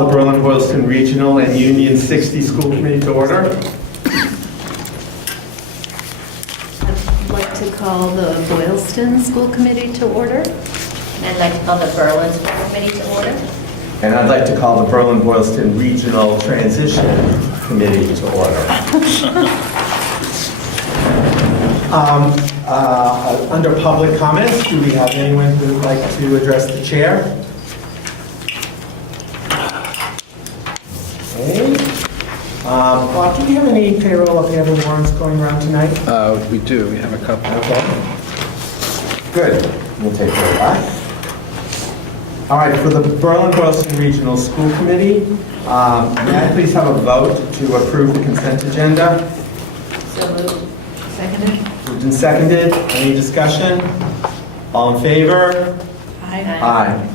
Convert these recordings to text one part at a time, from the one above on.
call the Berlin-Boylston Regional and Union 60 School Committee to order. I'd like to call the Boylston School Committee to order. And I'd like to call the Berlin School Committee to order. And I'd like to call the Berlin-Boylston Regional Transition Committee to order. Under public comments, do we have anyone who would like to address the chair? Okay. Bob, do we have any payroll or payable warrants going around tonight? We do. We have a couple. Okay. Good. We'll take care of that. All right, for the Berlin-Boylston Regional School Committee, may I please have a vote to approve the consent agenda? So moved. Seconded? Moved and seconded. Any discussion? All in favor? Aye.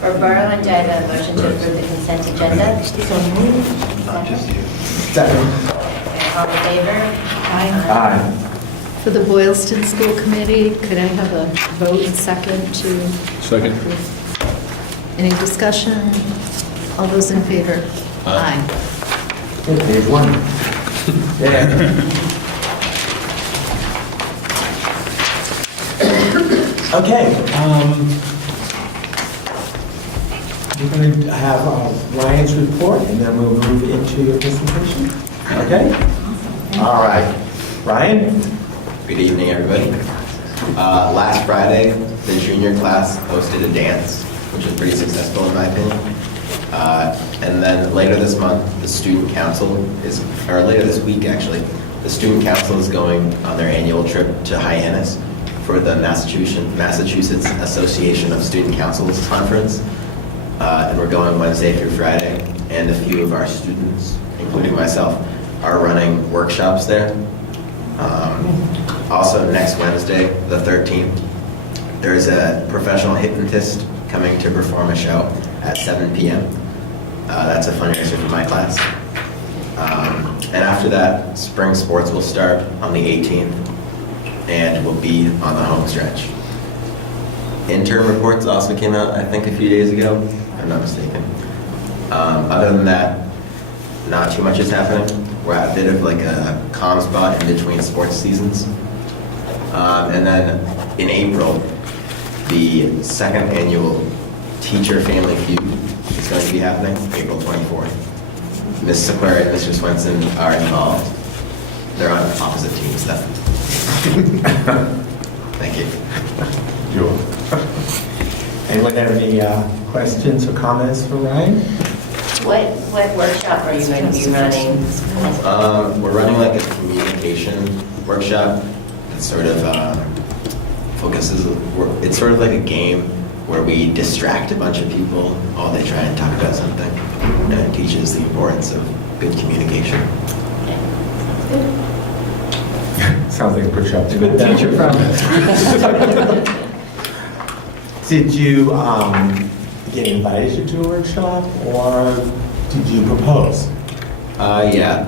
For Berlin, do I have a motion to approve the consent agenda? So moved. Second. All in favor? Aye. For the Boylston School Committee, could I have a vote and second to Second. approve? Any discussion? All those in favor? Aye. Okay, page one. Yeah. Okay, we're going to have Ryan's report, and then we'll move into your presentation. Okay? All right. Ryan? Good evening, everybody. Last Friday, the junior class hosted a dance, which was pretty successful in my opinion. And then later this month, the student council or later this week actually, the student council is going on their annual trip to Hyannis for the Massachusetts Association of Student Councils conference. And we're going Wednesday through Friday, and a few of our students, including myself, are running workshops there. Also, next Wednesday, the 13th, there's a professional hypnotist coming to perform a show at 7 p.m. That's a fundraiser for my class. And after that, spring sports will start on the 18th, and will be on the home stretch. Interim reports also came out, I think, a few days ago, if I'm not mistaken. Other than that, not too much is happening. We're at a bit of like a calm spot in between sports seasons. And then in April, the second annual Teacher Family Feud is going to be happening, April 24th. Ms. Sequeira and Mr. Swenson are involved. They're on opposite teams though. Thank you. Sure. Anyone have any questions or comments for Ryan? What workshop are you going to be running? We're running like a communication workshop that sort of focuses, it's sort of like a game where we distract a bunch of people while they try and talk about something. And it teaches the importance of good communication. Sounds like a good job. Good teacher from. Did you get invited to a workshop, or did you propose? Yeah,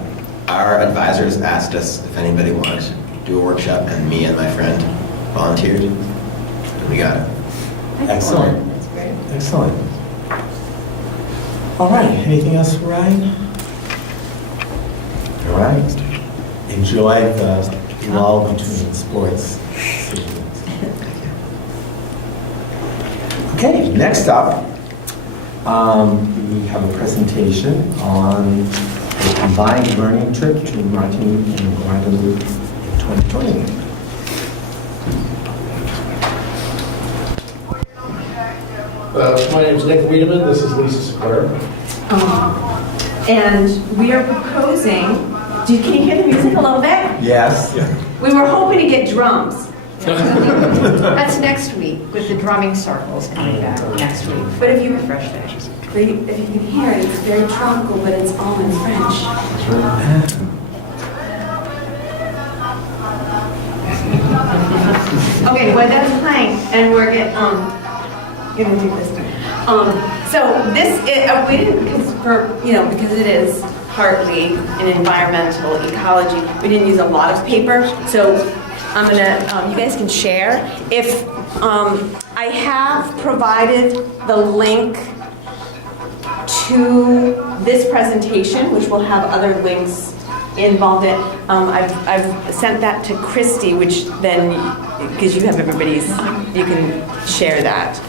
our advisors asked us if anybody wanted to do a workshop, and me and my friend volunteered, and we got it. Excellent. That's great. Excellent. All right, anything else for Ryan? All right. Enjoy the lull between sports seasons. Okay, next up, we have a presentation on a combined learning trip to Martinique and Guadeloupe in 2020. My name is Nick Wiedemann. This is Lisa Sequeira. And we are proposing, can you hear the music a little bit? Yes. We were hoping to get drums, That's next week, with the drumming circles coming back next week. but if you Refresh that. can hear it, it's very tropical, but it's all in French. Okay, well, that's playing, and we're gonna do this. So this, we didn't, because it is partly an environmental ecology, we didn't use a lot of paper, so I'm gonna, you guys can share. If, I have provided the link to this presentation, which will have other links involved in. I've sent that to Christy, which then, because you have everybody's, you can share that.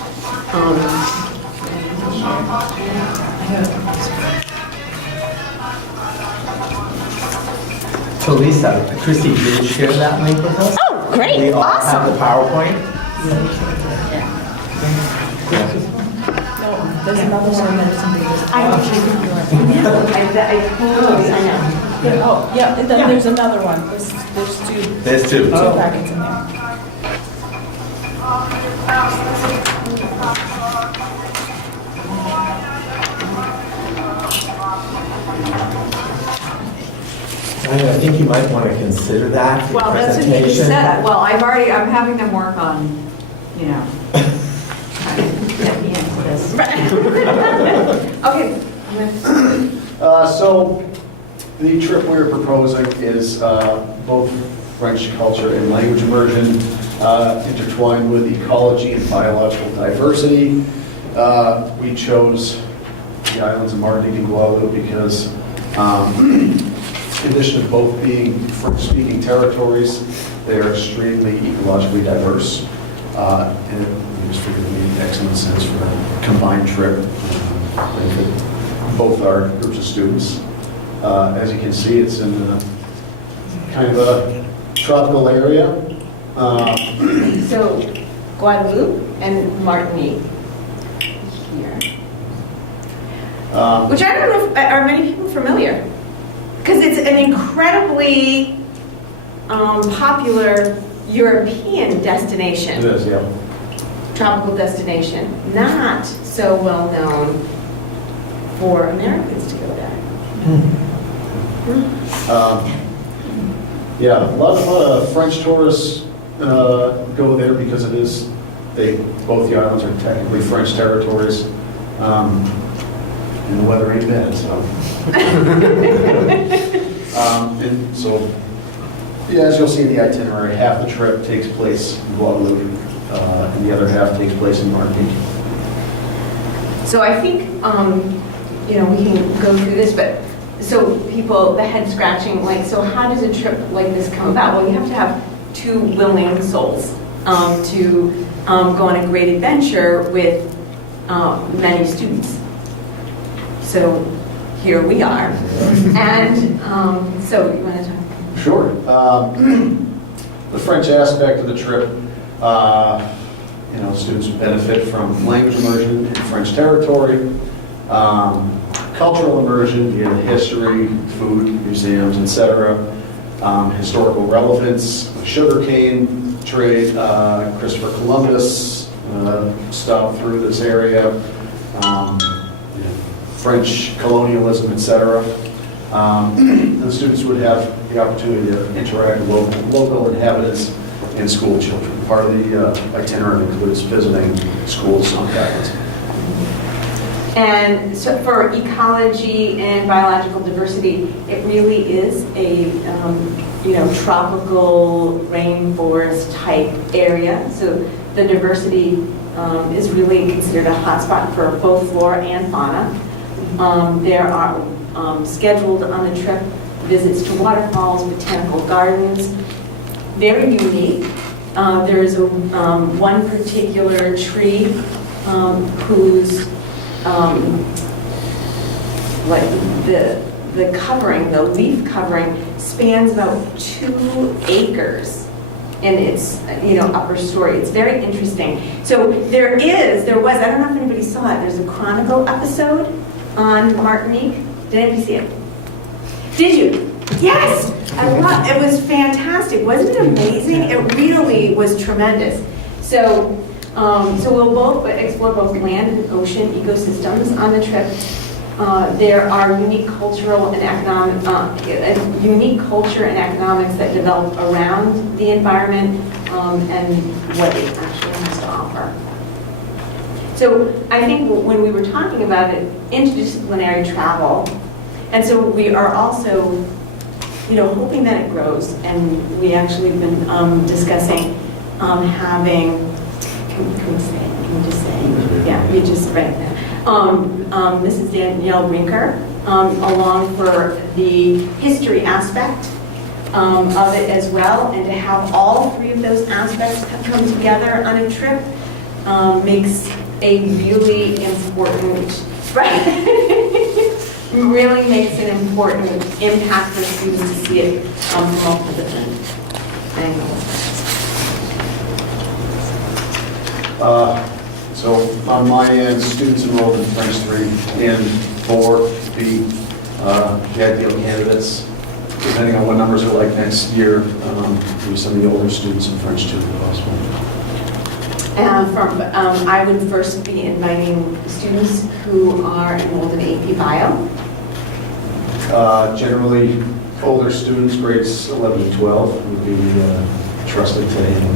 So Lisa, Christy, did you share that link with us? Oh, great, We all awesome. have the PowerPoint? There's another one that's something. I totally, I know. Oh, yeah, and then there's another one. There's two There's two. packets in there. I think you might want to consider that for Well, that's what he presentation. said. Well, I'm having them work on, you know, trying to get me into this. Okay. So the trip we're proposing is both French culture and language immersion intertwined with ecology and biological diversity. We chose the islands of Martinique and Guadeloupe because in addition to both being French-speaking territories, they are extremely ecologically diverse. And we just figured it made excellent sense for a combined trip. Benefit both our groups of students. As you can see, it's in a kind of a tropical area. So Guadeloupe and Martinique here. Which I don't know if, are many people familiar? Because it's an incredibly popular European destination. It is, yeah. Tropical destination, not so well known for Americans to go there. Yeah, a lot of French tourists go there because it is, both the islands are technically French territories. And the weather ain't bad, so. And so, yeah, as you'll see in the itinerary, half the trip takes place in Guadeloupe, and the other half takes place in Martinique. So I think, we can go through this, but so people, the head scratching, like, so how does a trip like this come about? Well, you have to have two willing souls to go on a great adventure with many students. So here we are. And so you want to talk? Sure. The French aspect of the trip, students benefit from language immersion in French territory, cultural immersion via the history, food, museums, etc., historical relevance, sugarcane trade, Christopher Columbus stopped through this area, French colonialism, etc. The students would have the opportunity to interact with local inhabitants and school children. Part of the itinerary includes visiting schools on campus. And so for ecology and biological diversity, it really is a tropical rainforest type area. So the diversity is really considered a hotspot for both flora and fauna. There are scheduled on the trip visits to waterfalls, botanical gardens. Very unique. There's one particular tree whose the covering, the leaf covering, spans about 2 acres in its upper story. It's very interesting. So there was, I don't know if anybody saw it, there's a Chronicle episode on Martinique. Did anybody see it? Did you? Yes! It was fantastic. Wasn't it amazing? It really was tremendous. So we'll both explore both land and ocean ecosystems on the trip. There are unique cultural and economic, unique culture and economics that develop around the environment and what it actually has to offer. So I think when we were talking about it, interdisciplinary travel, and so we are also, hoping that it grows, and we actually have been discussing having. Can we just say? Yeah, we just right now. Mrs. Danielle Rinker, along for the history aspect of it as well, and to have all three of those aspects come together on a trip makes a really important, really makes an important impact for students to see it from multiple different angles. So on my end, students enrolled in French 3 and 4 be the ideal candidates. Depending on what numbers are like next year, maybe some of the older students in French 2 if possible. I would first be inviting students who are enrolled in AP Bio. Generally, older students, grades 11 to 12, would be trusted to handle.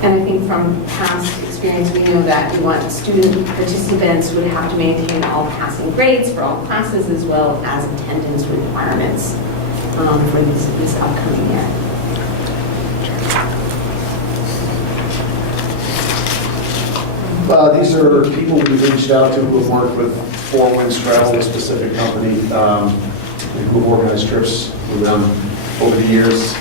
And I think from past experience, we know that we want student participants would have to maintain all passing grades for all classes as well as attendance requirements for this upcoming year. These are people we've reached out to who have worked with Four Winds Travel, a specific company, who have organized trips with them over the years.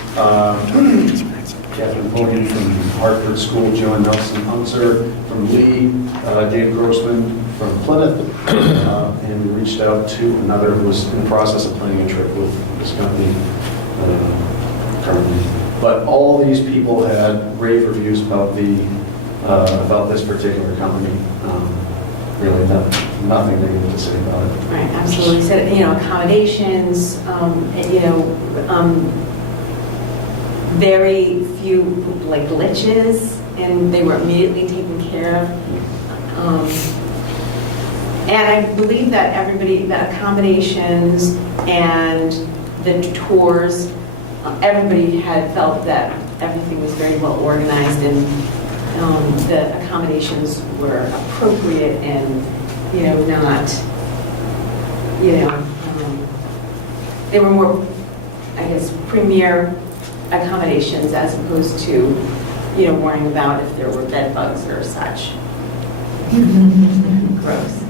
Catherine Pony from Hartford School, Joan Nelson Hunzer from Lee, Dave Grossman from Plymouth, and we reached out to another who was in the process of planning a trip with this company currently. But all these people had rave reviews about this particular company. Really, nothing negative to say about it. Right, absolutely. So, accommodations, very few glitches, and they were immediately taken care of. And I believe that the accommodations and the tours, everybody had felt that everything was very well organized, and the accommodations were appropriate and, not, they were more, I guess, premier accommodations as opposed to, worrying about if there were bed bugs or such. Gross.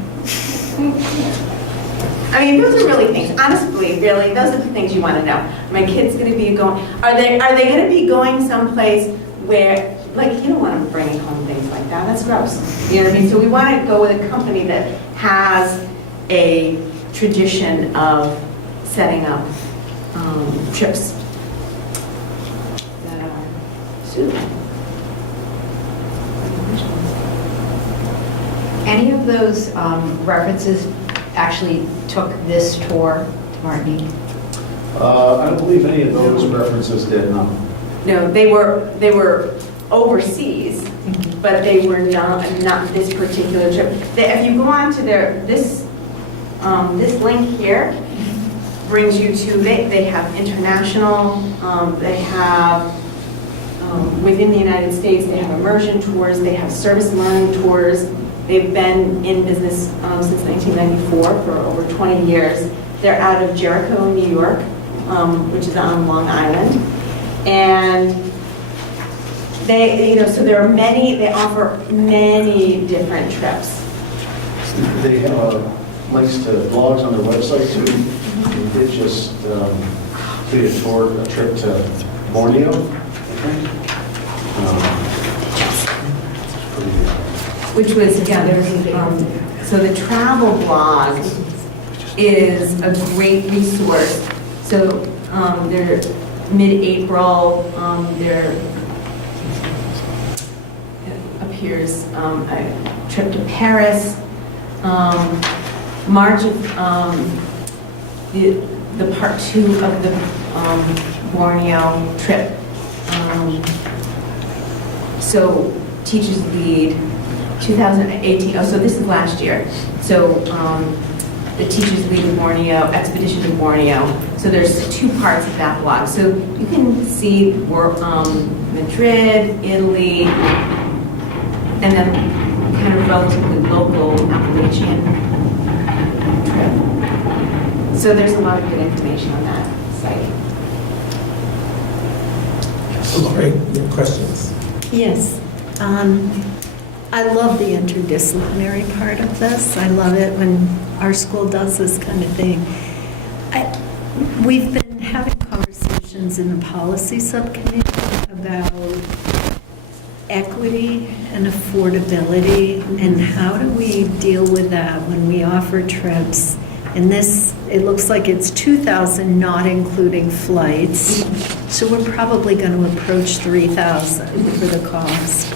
I mean, those are really things, honestly, really, those are the things you want to know. My kid's going to be going, are they going to be going someplace where, you don't want to bring home things like that, that's gross. You know what I mean? So we want to go with a company that has a tradition of setting up trips that are suitable. Any of those references actually took this tour to Martinique? I don't believe any of those references did, no. No, they were overseas, but they were not this particular trip. If you go on to this link here, brings you to, they have international, they have within the United States, they have immersion tours, they have service learning tours. They've been in business since 1994 for over 20 years. They're out of Jericho, New York, which is on Long Island. And so there are they offer many different trips. They have links to blogs on their website too. They did just complete a trip to Borneo, I think. Which was, so the travel blog is a great resource. So they're mid-April, there appears a trip to Paris, March of the part 2 of the Borneo trip. So Teachers Lead 2018, so this is last year. So the Teachers Lead of Borneo, Expedition to Borneo. So there's 2 parts of that blog. So you can see Madrid, Italy, and then kind of relatively local Appalachian trip. So there's a lot of good information on that site. Lori, you have questions? Yes. I love the interdisciplinary part of this. I love it when our school does this kind of thing. We've been having conversations in the policy subcommittee about equity and affordability, and how do we deal with that when we offer trips? And this, it looks like it's 2,000, not including flights. So we're probably going to approach 3,000 for the cost.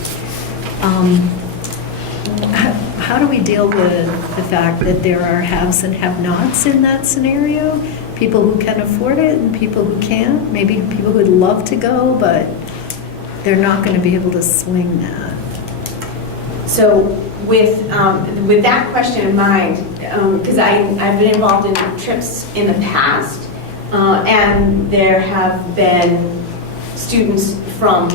How do we deal with the fact that there are haves and have-nots in that scenario? People who can afford it and people who can't? Maybe people who would love to go, but they're not going to be able to swing that. So with that question in mind, because I've been involved in trips in the past, and there have been students from,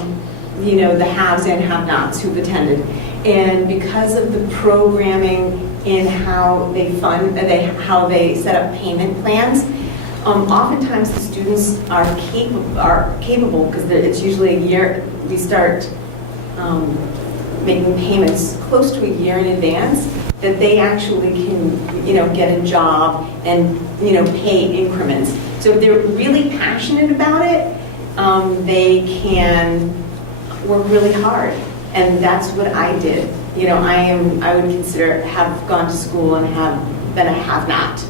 the haves and have-nots who've attended. And because of the programming in how they how they set up payment plans, oftentimes the students are capable, because it's usually a year, we start making payments close to a year in advance, that they actually can, get a job and, pay increments. So if they're really passionate about it, they can work really hard. And that's what I did. I would consider, have gone to school and have been a have-not.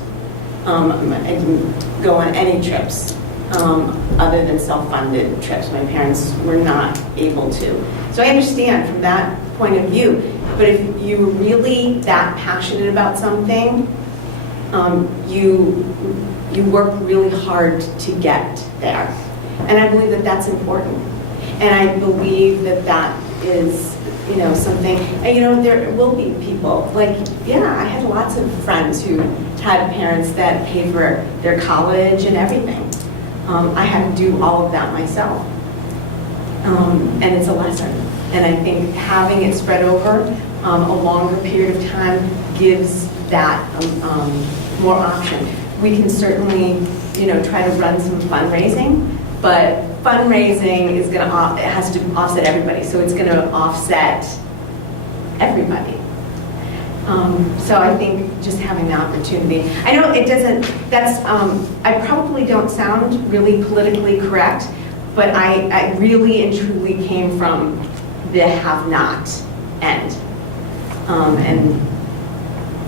I didn't go on any trips other than self-funded trips. My parents were not able to. So I understand from that point of view. But if you're really that passionate about something, you work really hard to get there. And I believe that that's important. And I believe that that is, something, and there will be people, I had lots of friends who had parents that paid for their college and everything. I had to do all of that myself. And it's a lesson. And I think having it spread over a longer period of time gives that more option. We can certainly, try to run some fundraising, but fundraising is it has to offset everybody, so it's going to offset everybody. So I think just having the opportunity. I know it doesn't, I probably don't sound really politically correct, but I really and truly came from the have-not end. And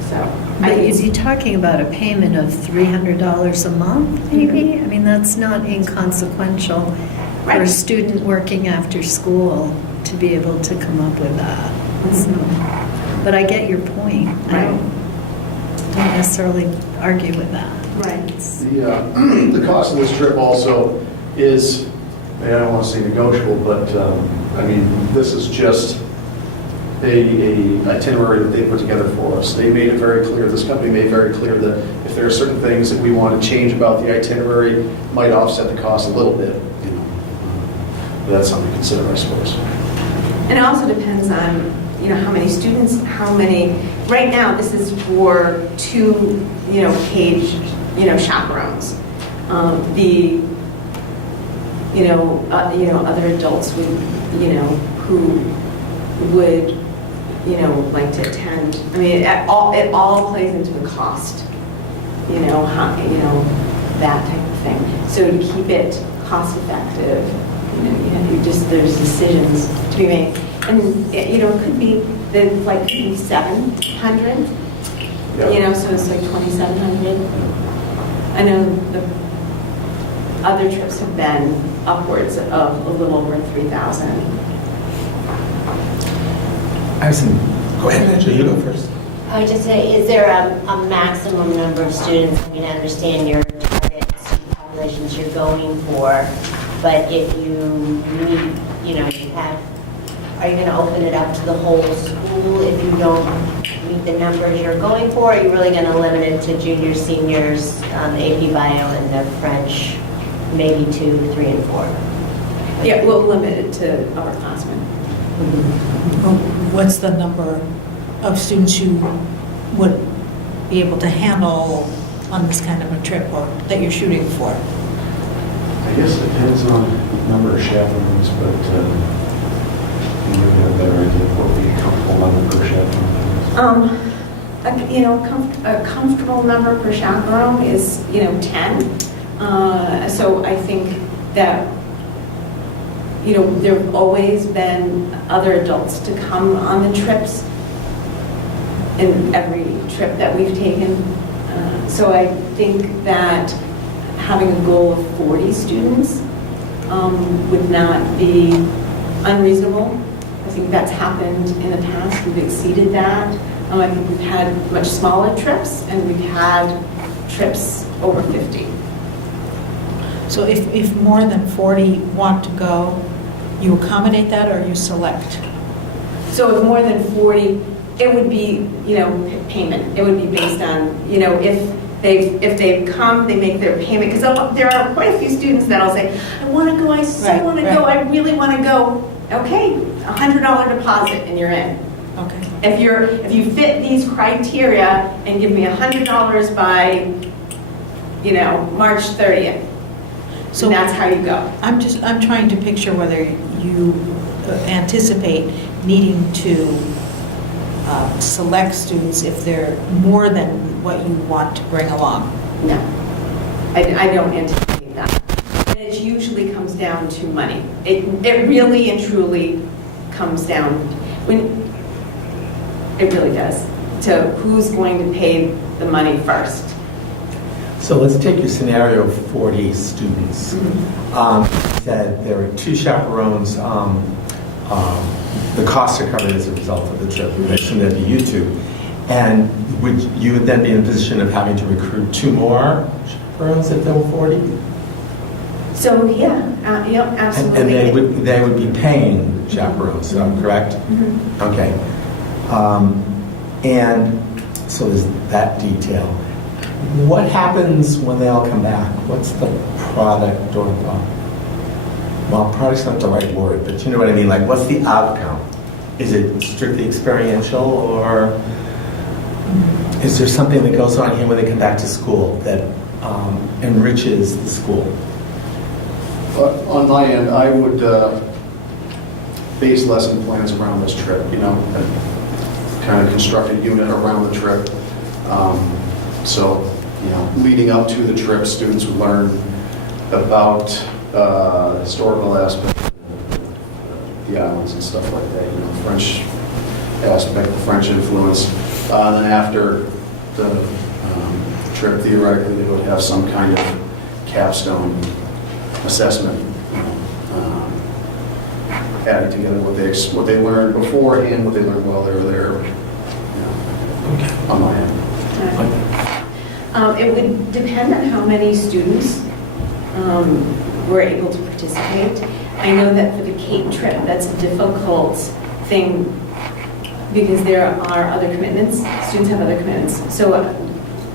so. But is he talking about a payment of $300 a month, maybe? I mean, that's not inconsequential for a student working after school to be able to come up with that. So, but I get your point. I don't necessarily argue with that. Right. The cost of this trip also is, I don't want to say negotiable, but this is just a itinerary that they put together for us. They made it very clear, this company made very clear that if there are certain things that we want to change about the itinerary, might offset the cost a little bit. But that's something to consider, I suppose. And it also depends on, how many students, right now this is for 2, cage, chaperones. Other adults would, who would, like to attend. I mean, it all plays into the cost, that type of thing. So to keep it cost effective, there's decisions to be made. And, it could be, the flight could be 700, so it's like 2,700. I know the other trips have been upwards of a little over 3,000. Go ahead, Angela, you go first. I would just say, is there a maximum number of students? I mean, I understand your target student populations you're going for, but if you need, are you going to open it up to the whole school if you don't meet the numbers you're going for? Or are you really going to limit it to juniors, seniors, AP Bio, and the French, maybe 2, 3, and 4? Yeah, we'll limit it to upperclassmen. What's the number of students you would be able to handle on this kind of a trip or that you're shooting for? I guess it depends on the number of chaperones, but you have a better idea of what would be a comfortable level per chaperone? A comfortable number per chaperone is, 10. So I think that, there have always been other adults to come on the trips in every trip that we've taken. So I think that having a goal of 40 students would not be unreasonable. I think that's happened in the past. We've exceeded that. I think we've had much smaller trips, and we've had trips over 50. So if more than 40 want to go, you accommodate that or you select? So if more than 40, it would be, payment. It would be based on, if they've come, they make their payment. Because there are quite a few students that'll say, I want to go, I so Right, want to right. go, I really want to go. Okay, $100 deposit and you're in. Okay. If you fit these criteria and give me $100 by, March 30th, so that's how you go. I'm trying to picture whether you anticipate needing to select students if they're more than what you want to bring along. No, I don't anticipate that. And it usually comes down to money. It really and truly comes down, it really does, to who's going to pay the money first. So let's take your scenario of 40 students. You said there are 2 chaperones. The costs are covered as a result of the trip. You mentioned there'd be you 2. And you would then be in a position of having to recruit 2 more chaperones if there were 40? So, absolutely. And they would be paying chaperones, correct? Mhm. Okay. And so there's that detail. What happens when they all come back? What's the product or well, product's not the right word, but you know what I mean? Like, what's the outcome? Is it strictly experiential, or is there something that goes on here when they come back to school that enriches the school? On my end, I would base lesson plans around this trip, and kind of construct a unit around the trip. So, leading up to the trip, students would learn about historical aspects of the islands and stuff like that, French aspect, the French influence. And then after the trip, theoretically, they would have some kind of capstone assessment, adding together what they learned before and what they learned while they were there, on my end. It would depend on how many students were able to participate. I know that for the Cape trip, that's a difficult thing because there are other commitments. Students have other commitments. So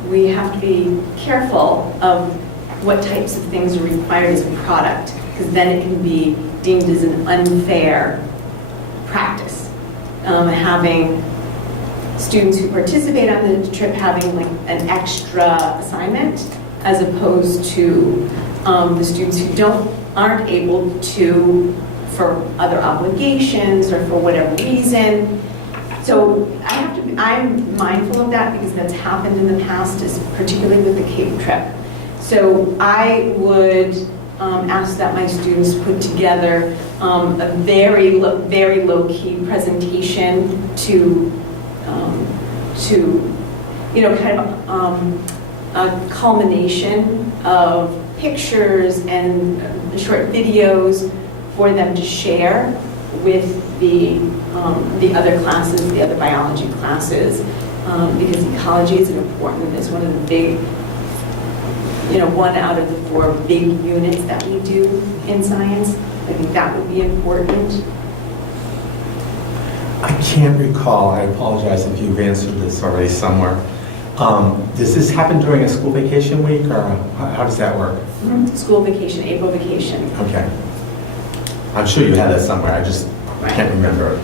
we have to be careful of what types of things are required as a product, because then it can be deemed as an unfair practice. Having students who participate on the trip having like an extra assignment, as opposed to the students who aren't able to for other obligations or for whatever reason. So I'm mindful of that because that's happened in the past, particularly with the Cape trip. So I would ask that my students put together a very low-key presentation to kind of a culmination of pictures and short videos for them to share with the other classes, the other biology classes, because ecology is is one of the big, 1 out of the 4 big units that we do in science. I think that would be important. I can't recall, I apologize if you've answered this already somewhere. Does this happen during a school vacation week, or how does that work? School vacation, April vacation. Okay. I'm sure you had that somewhere, I just can't remember.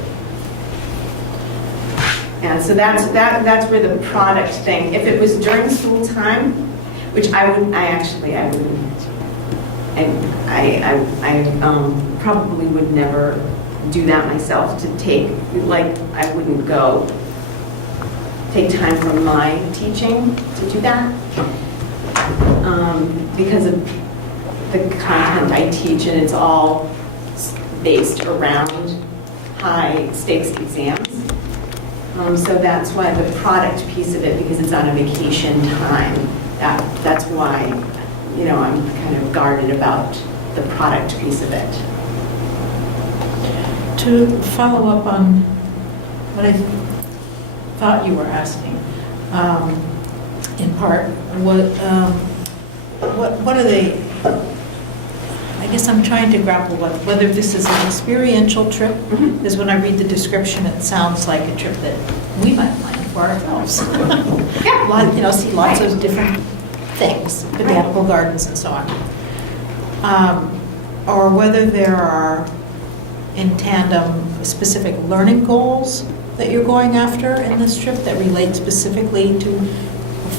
And so that's where the product thing, if it was during school time, which I wouldn't, I probably would never do that myself, to take, like, I wouldn't go take time from my teaching to do that. Because of the content I teach, and it's all based around high stakes exams. So that's why the product piece of it, because it's on a vacation time, that's why, you know, I'm kind of guarded about the product piece of it. To follow up on what I thought you were asking, in part, what are they, I guess I'm trying to grapple with whether this is an experiential trip, because when I read the description, it sounds like a trip that we might plan for ourselves. Yeah. You know, see lots of different things, botanical gardens and so on. Or whether there are, in tandem, specific learning goals that you're going after in this trip that relate specifically to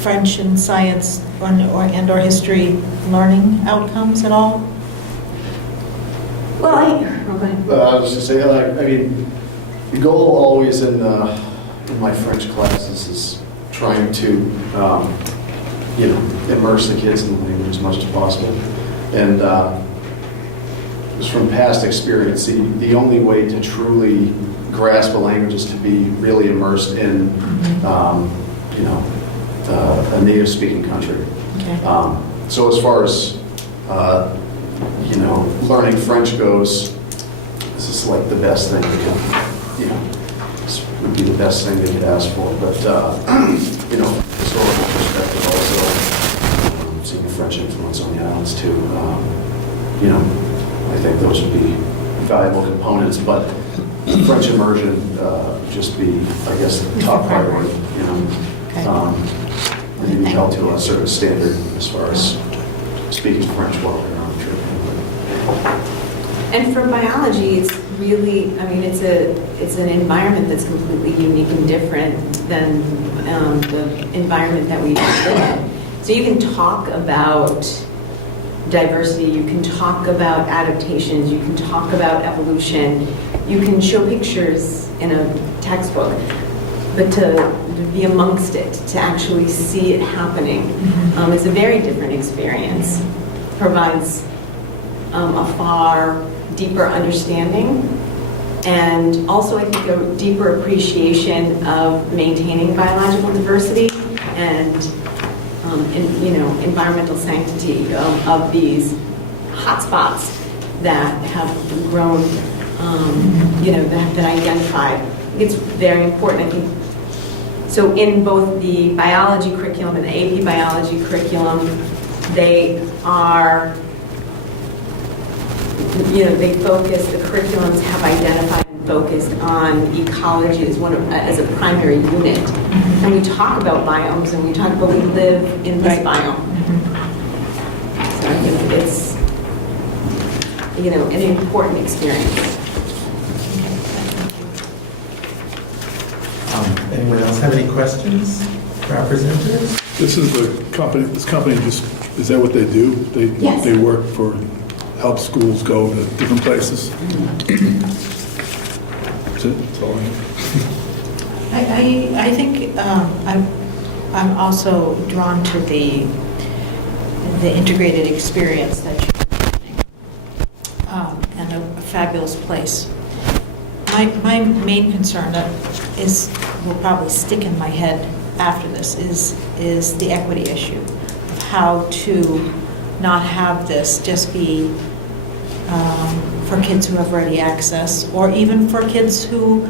French and science and/or history learning outcomes at all? Well, I was just saying, I mean, the goal always in my French classes is trying to, you know, immerse the kids in the language as much as possible. And just from past experience, the only way to truly grasp a language is to be really immersed in, you know, a native-speaking country. Okay. So as far as, you know, learning French goes, this is like the best thing they could, you know, this would be the best thing they could ask for. But, you know, historical perspective also, seeing the French influence on the islands too, you know, I think those would be valuable components. But French immersion just be, I guess, the top priority, you know. Okay. And be held to a certain standard as far as speaking French while they're on the trip. and for biology, it's really, I mean, it's an environment that's completely unique and different than the environment that we live in. So you can talk about diversity, you can talk about adaptations, you can talk about evolution, you can show pictures in a textbook, but to be amongst it, to actually see it happening, is a very different experience. Provides a far deeper understanding, and also I think a deeper appreciation of maintaining biological diversity and you know, environmental sanctity of these hotspots that have grown, you know, that have been identified. I think it's very important, I think. So in both the biology curriculum and the AP biology curriculum, they are, you know, they focus, the curriculums have identified and focused on ecology as a primary unit. And we talk about biomes, and we talk about we live in this biome. So I think it's, you know, an important experience. Anyone else have any questions for our presenters? This is the company, is that what they do? Yes. They work for, help schools go to different places? That's it, that's all I have. I think I'm also drawn to the integrated experience that you're presenting, and a fabulous place. My main concern will probably stick in my head after this is the equity issue of how to not have this just be for kids who have ready access, or even for kids who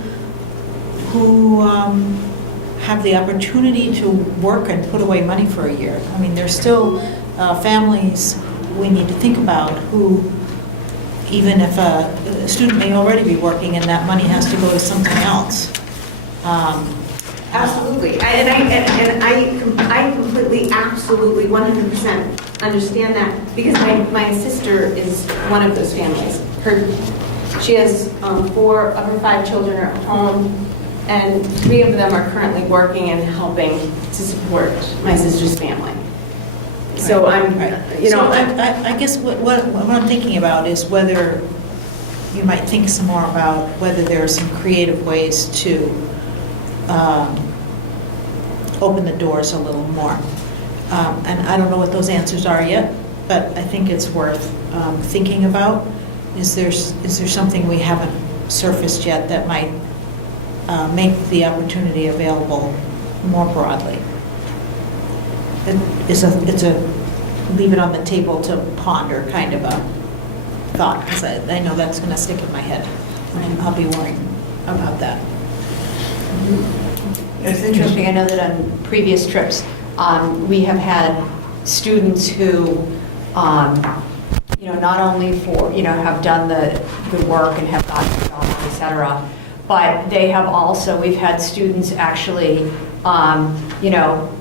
have the opportunity to work and put away money for a year. I mean, there's still families we need to think about who, even if a student may already be working and that money has to go to something else. Absolutely, I completely, absolutely, 100% understand that, because my sister is one of those families. She has 4 of her 5 children are at home, and 3 of them are currently working and helping to support my sister's family. So I'm, you know, So I guess what I'm thinking about is whether you might think some more about whether there are some creative ways to open the doors a little more. And I don't know what those answers are yet, but I think it's worth thinking about. Is there something we haven't surfaced yet that might make the opportunity available more broadly? It's a leave it on the table to ponder kind of a thought, because I know that's going to stick in my head, and I'll be worrying about that. It's interesting, I know that on previous trips, we have had students who, not only have done the work and have gotten the job, et cetera, but they have also, we've had students actually,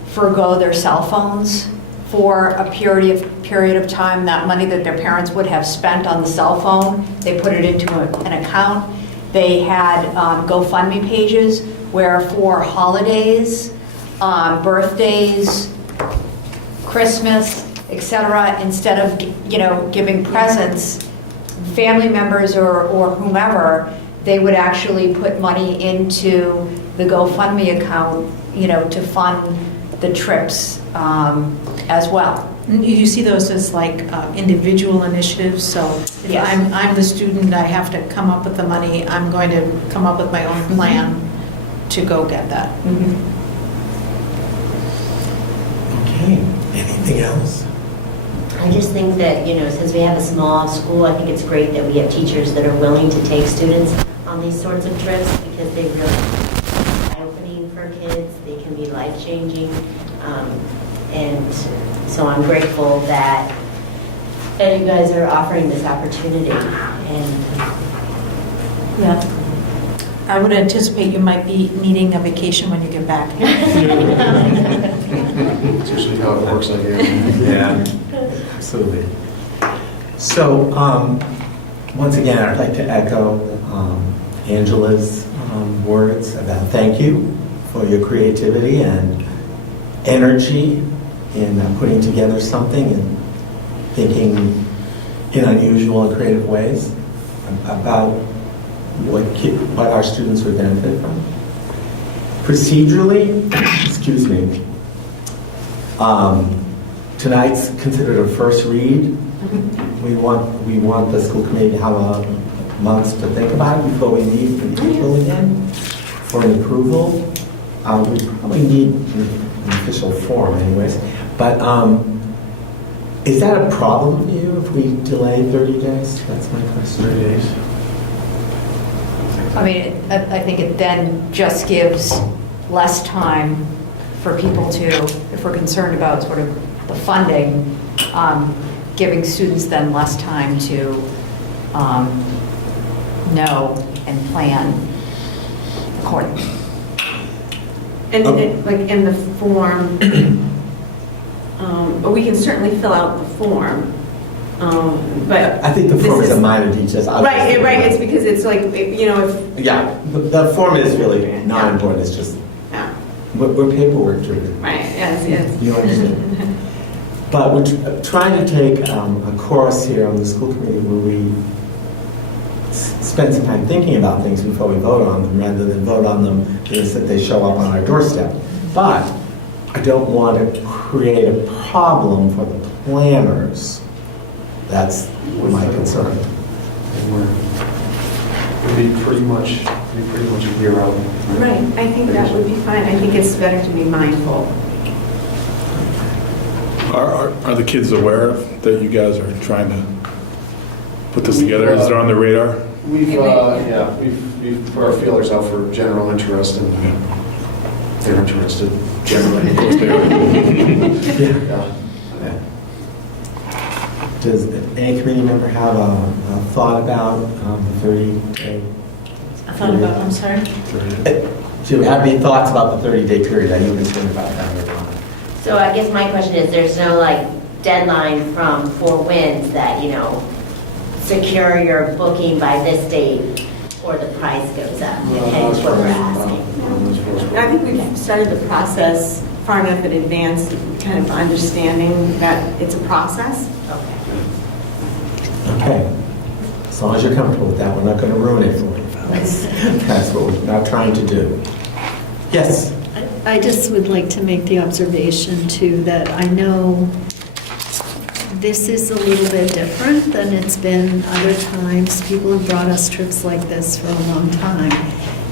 forego their cell phones for a period of time. That money that their parents would have spent on the cell phone, they put it into an account. They had GoFundMe pages where for holidays, birthdays, Christmas, etc., instead of giving presents, family members or whomever, they would actually put money into the GoFundMe account, to fund the trips as well. You see those as like individual initiatives, so if Yes. I'm the student, I have to come up with the money, I'm going to come up with my own plan to go get that. Okay, anything else? I just think that, since we have a small school, I think it's great that we have teachers that are willing to take students on these sorts of trips, because they really are eye-opening for kids. They can be life-changing. And so I'm grateful that you guys are offering this opportunity. And Yeah. I would anticipate you might be needing a vacation when you get back. It's usually how it works out here. Yeah, absolutely. So, once again, I'd like to echo Angela's words about thank you for your creativity and energy in putting together something and thinking in unusual and creative ways about what our students would benefit from. Procedurally, excuse me, tonight's considered a first read. We want the school committee to have a month to think about it before we meet in April again for an approval. We probably need an official form anyways, but is that a problem for you if we delay 30 days? That's my question. 30 days. I mean, I think it then just gives less time for people to, if we're concerned about sort of the funding, giving students then less time to know and plan accordingly. And like in the form, but we can certainly fill out the form. But I think the form is a minor detail. Right, it's because it's like, if, Yeah, the form is really not important. It's just yeah, we're paperwork driven. right, yes. You understand? But we're trying to take a course here on the school committee where we spend some time thinking about things before we vote on them, rather than vote on them just that they show up on our doorstep. But I don't want to create a problem for the planners. That's my concern. It'd be pretty much a year out. Right, I think that would be fine. I think it's better to be mindful. Are the kids aware that you guys are trying to put this together? Is it on the radar? We've put our feelers out for general interest, and they're interested generally. Of course they are. Yeah. Does any committee member have a thought about the 30-day? I thought about, I'm sorry? Do you have any thoughts about the 30-day period? Are you concerned about that or not? so I guess my question is, there's no deadline from Four Winds that, secure your booking by this date or the price goes up. Hence what we're asking. I think we've started the process far enough in advance, kind of understanding that it's a process. Okay. Okay. As long as you're comfortable with that, we're not going to ruin it for you. That's what we're not trying to do. Yes? I just would like to make the observation too that I know this is a little bit different than it's been other times. People have brought us trips like this for a long time.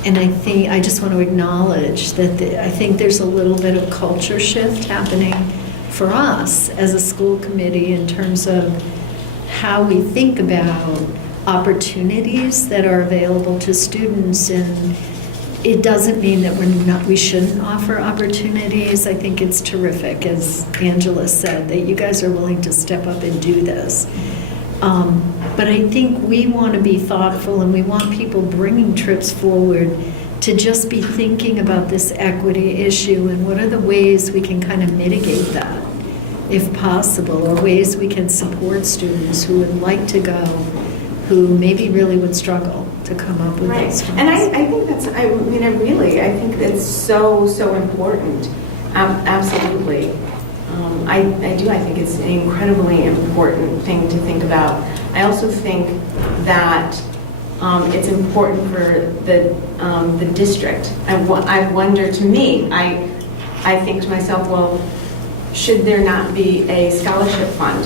And I just want to acknowledge that I think there's a little bit of culture shift happening for us as a school committee in terms of how we think about opportunities that are available to students. And it doesn't mean that we shouldn't offer opportunities. I think it's terrific, as Angela said, that you guys are willing to step up and do this. But I think we want to be thoughtful, and we want people bringing trips forward to just be thinking about this equity issue and what are the ways we can kind of mitigate that, if possible, or ways we can support students who would like to go, who maybe really would struggle to come up with Right. those funds. And I think that's, I think that's so important. Absolutely. I think it's an incredibly important thing to think about. I also think that it's important for the district. I wonder, to me, I think to myself, well, should there not be a scholarship fund?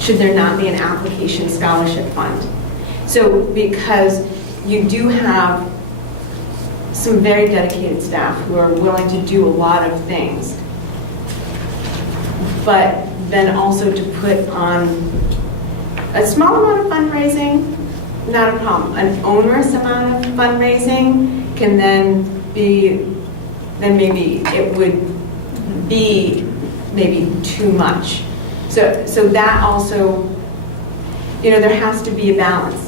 Should there not be an application scholarship fund? So, because you do have some very dedicated staff who are willing to do a lot of things, but then also to put on a small amount of fundraising, not a problem. An onerous amount of fundraising can then maybe it would be maybe too much. So that also, there has to be a balance.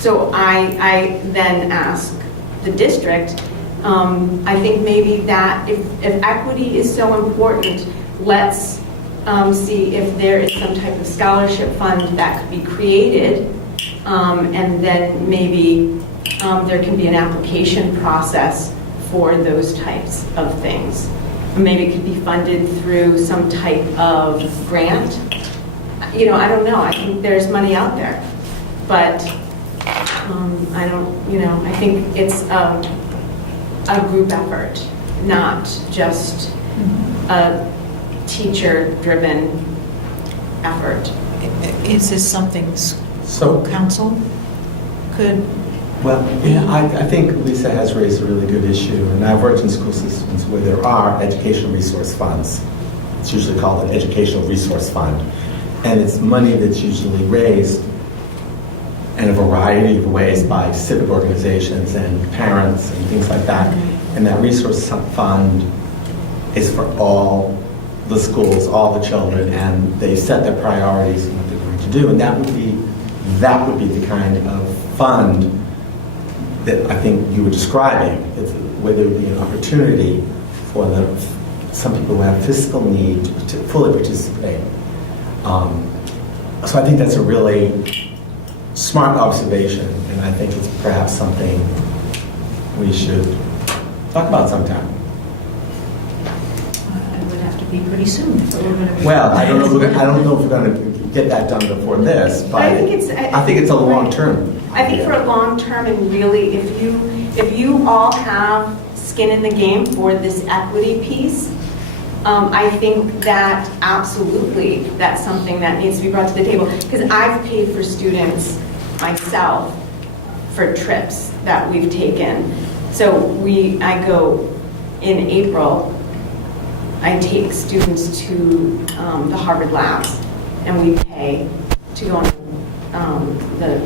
So I then ask the district, I think maybe that if equity is so important, let's see if there is some type of scholarship fund that could be created, and then maybe there can be an application process for those types of things. Maybe it could be funded through some type of grant. I don't know. I think there's money out there, but I don't. I think it's a group effort, not just a teacher-driven effort. Is this something So, council could? well, yeah, I think Lisa has raised a really good issue, and I've worked in school systems where there are educational resource funds. It's usually called an educational resource fund, and it's money that's usually raised in a variety of ways by civic organizations and parents and things like that. And that resource fund is for all the schools, all the children, and they set their priorities and what they're going to do. And that would be the kind of fund that I think you were describing, where there would be an opportunity for some people who have fiscal need to fully participate. So I think that's a really smart observation, and I think it's perhaps something we should talk about sometime. It would have to be pretty soon if we're going to. Well, I don't know if we're going to get that done before this, but I think it's a long term. I think for a long term, and really, if you all have skin in the game for this equity piece, I think that absolutely that's something that needs to be brought to the table. Because I've paid for students myself for trips that we've taken. So I go in April, I take students to the Harvard Labs, and we pay to go on the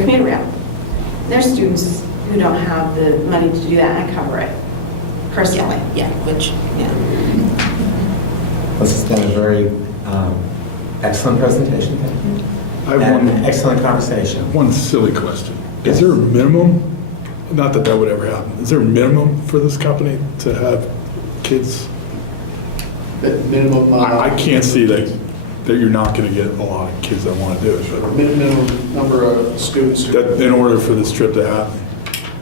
commuter rail. There's students who don't have the money to do that, and I cover it personally. This has been a very excellent presentation. Thank you. I have And one, excellent conversation. one silly question. Is there a minimum, not that would ever happen, is there a minimum for this company to have kids? Minimum. I can't see that you're not going to get a lot of kids that want to do it. but Minimum number of students. That in order for this trip to happen.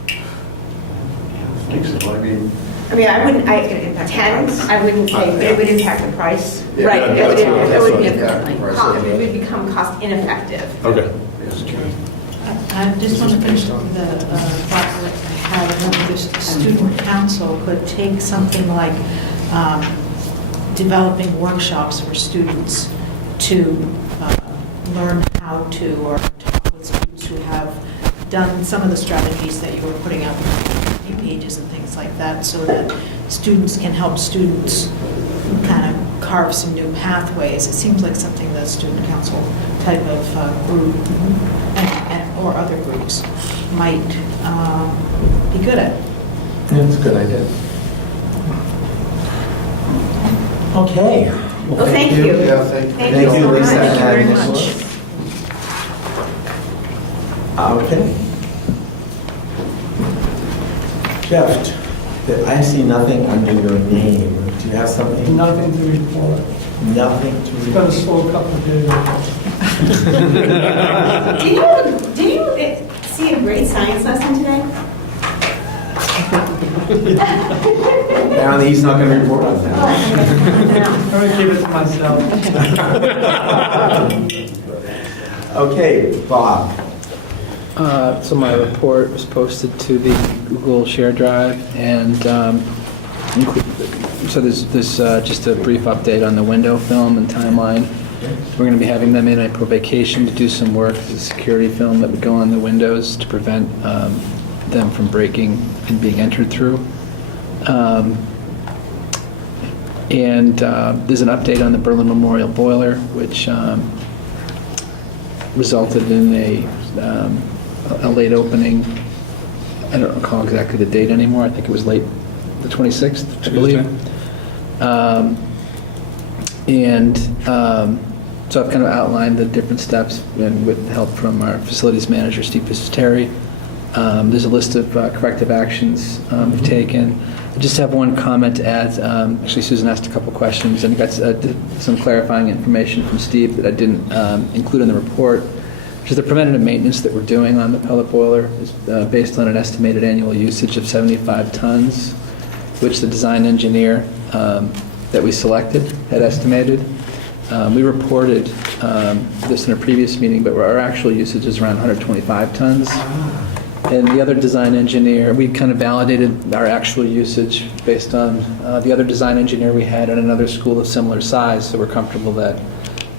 I think so. I mean, I mean, I wouldn't, It's gonna impact the 10, price. I wouldn't say. It would impact the price. Right, Yeah, it would, that's it would what- be, yeah, right. it would become cost ineffective. Okay. I just want to finish the thought that I had. I know the student council could take something like developing workshops for students to learn how to, or talk with students who have done some of the strategies that you were putting up in pages and things like that, so that students can help students kind of carve some new pathways. It seems like something that student council type of group or other groups might be good at. Yeah, it's a good idea. Okay. Well, thank you. Yeah, thank you. Thank you so much. Lisa Thank you very and much. Nicholas. Okay. Jeff, I see nothing under your name. Do you have something? Nothing to report. Nothing to It's been a slow couple of days. Did you see a great science lesson today? Apparently, he's not going to report on that. I'm going to keep it to myself. Okay, Bob. So my report was posted to the Google Share Drive, and so there's just a brief update on the window film and timeline. We're going to be having them in April vacation to do some work, the security film that would go on the windows to prevent them from breaking and being entered through. And there's an update on the Berlin Memorial Boiler, which resulted in a late opening. I don't recall exactly the date anymore. I think it was late the 26th, I believe. So I've kind of outlined the different steps, and with help from our facilities manager, Steve Piscateri. There's a list of corrective actions we've taken. I just have one comment to add. Actually, Susan asked a couple questions and got some clarifying information from Steve that I didn't include in the report, which is the preventative maintenance that we're doing on the pellet boiler is based on an estimated annual usage of 75 tons, which the design engineer that we selected had estimated. We reported this in a previous meeting, but our actual usage is around 125 tons. And the other design engineer, we kind of validated our actual usage based on the other design engineer we had at another school of similar size, so we're comfortable that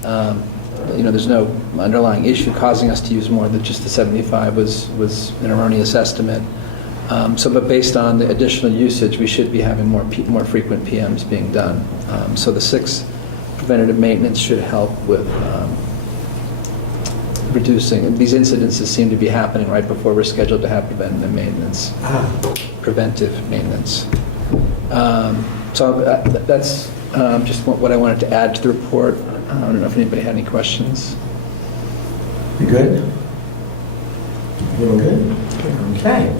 there's no underlying issue causing us to use more than just the 75 was an erroneous estimate. But based on the additional usage, we should be having more frequent PMs being done. So the 6 preventative maintenance should help with reducing. These incidences seem to be happening right before we're scheduled to have preventive maintenance. That's just what I wanted to add to the report. I don't know if anybody had any questions. You good? You good? Okay.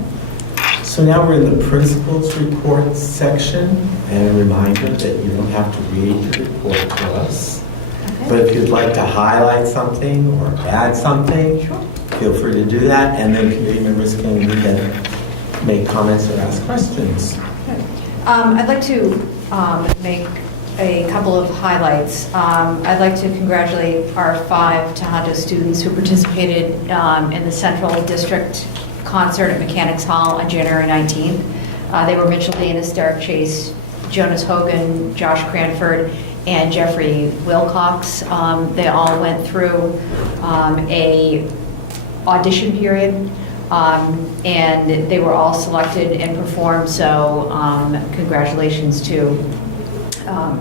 So now we're in the principal's report section, and a reminder that you don't have to read the report to us. But if you'd like to highlight something or add something, feel free to do that, and then committee members can make comments or ask questions. I'd like to make a couple of highlights. I'd like to congratulate our 5 Tohoto students who participated in the Central District concert at Mechanics Hall on January 19th. They were Mitchell Danis, Derek Chase, Jonas Hogan, Josh Cranford, and Jeffrey Wilcox. They all went through a audition period, and they were all selected and performed, so congratulations to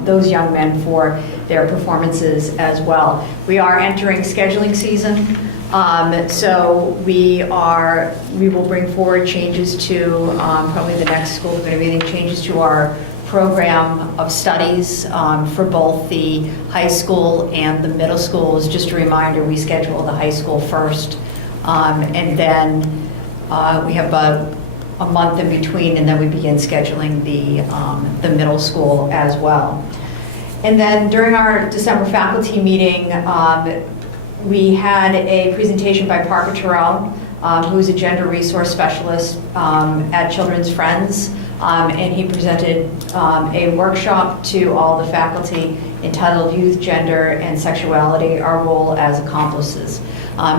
those young men for their performances as well. We are entering scheduling season, so we will bring forward changes to probably the next school committee meeting, changes to our program of studies for both the high school and the middle schools. Just a reminder, we schedule the high school first, and then we have about a month in between, and then we begin scheduling the middle school as well. And then during our December faculty meeting, we had a presentation by Parker Terrell who's a gender resource specialist at Children's Friends, and he presented a workshop to all the faculty entitled Youth, Gender, and Sexuality, Our Role as Accomplices.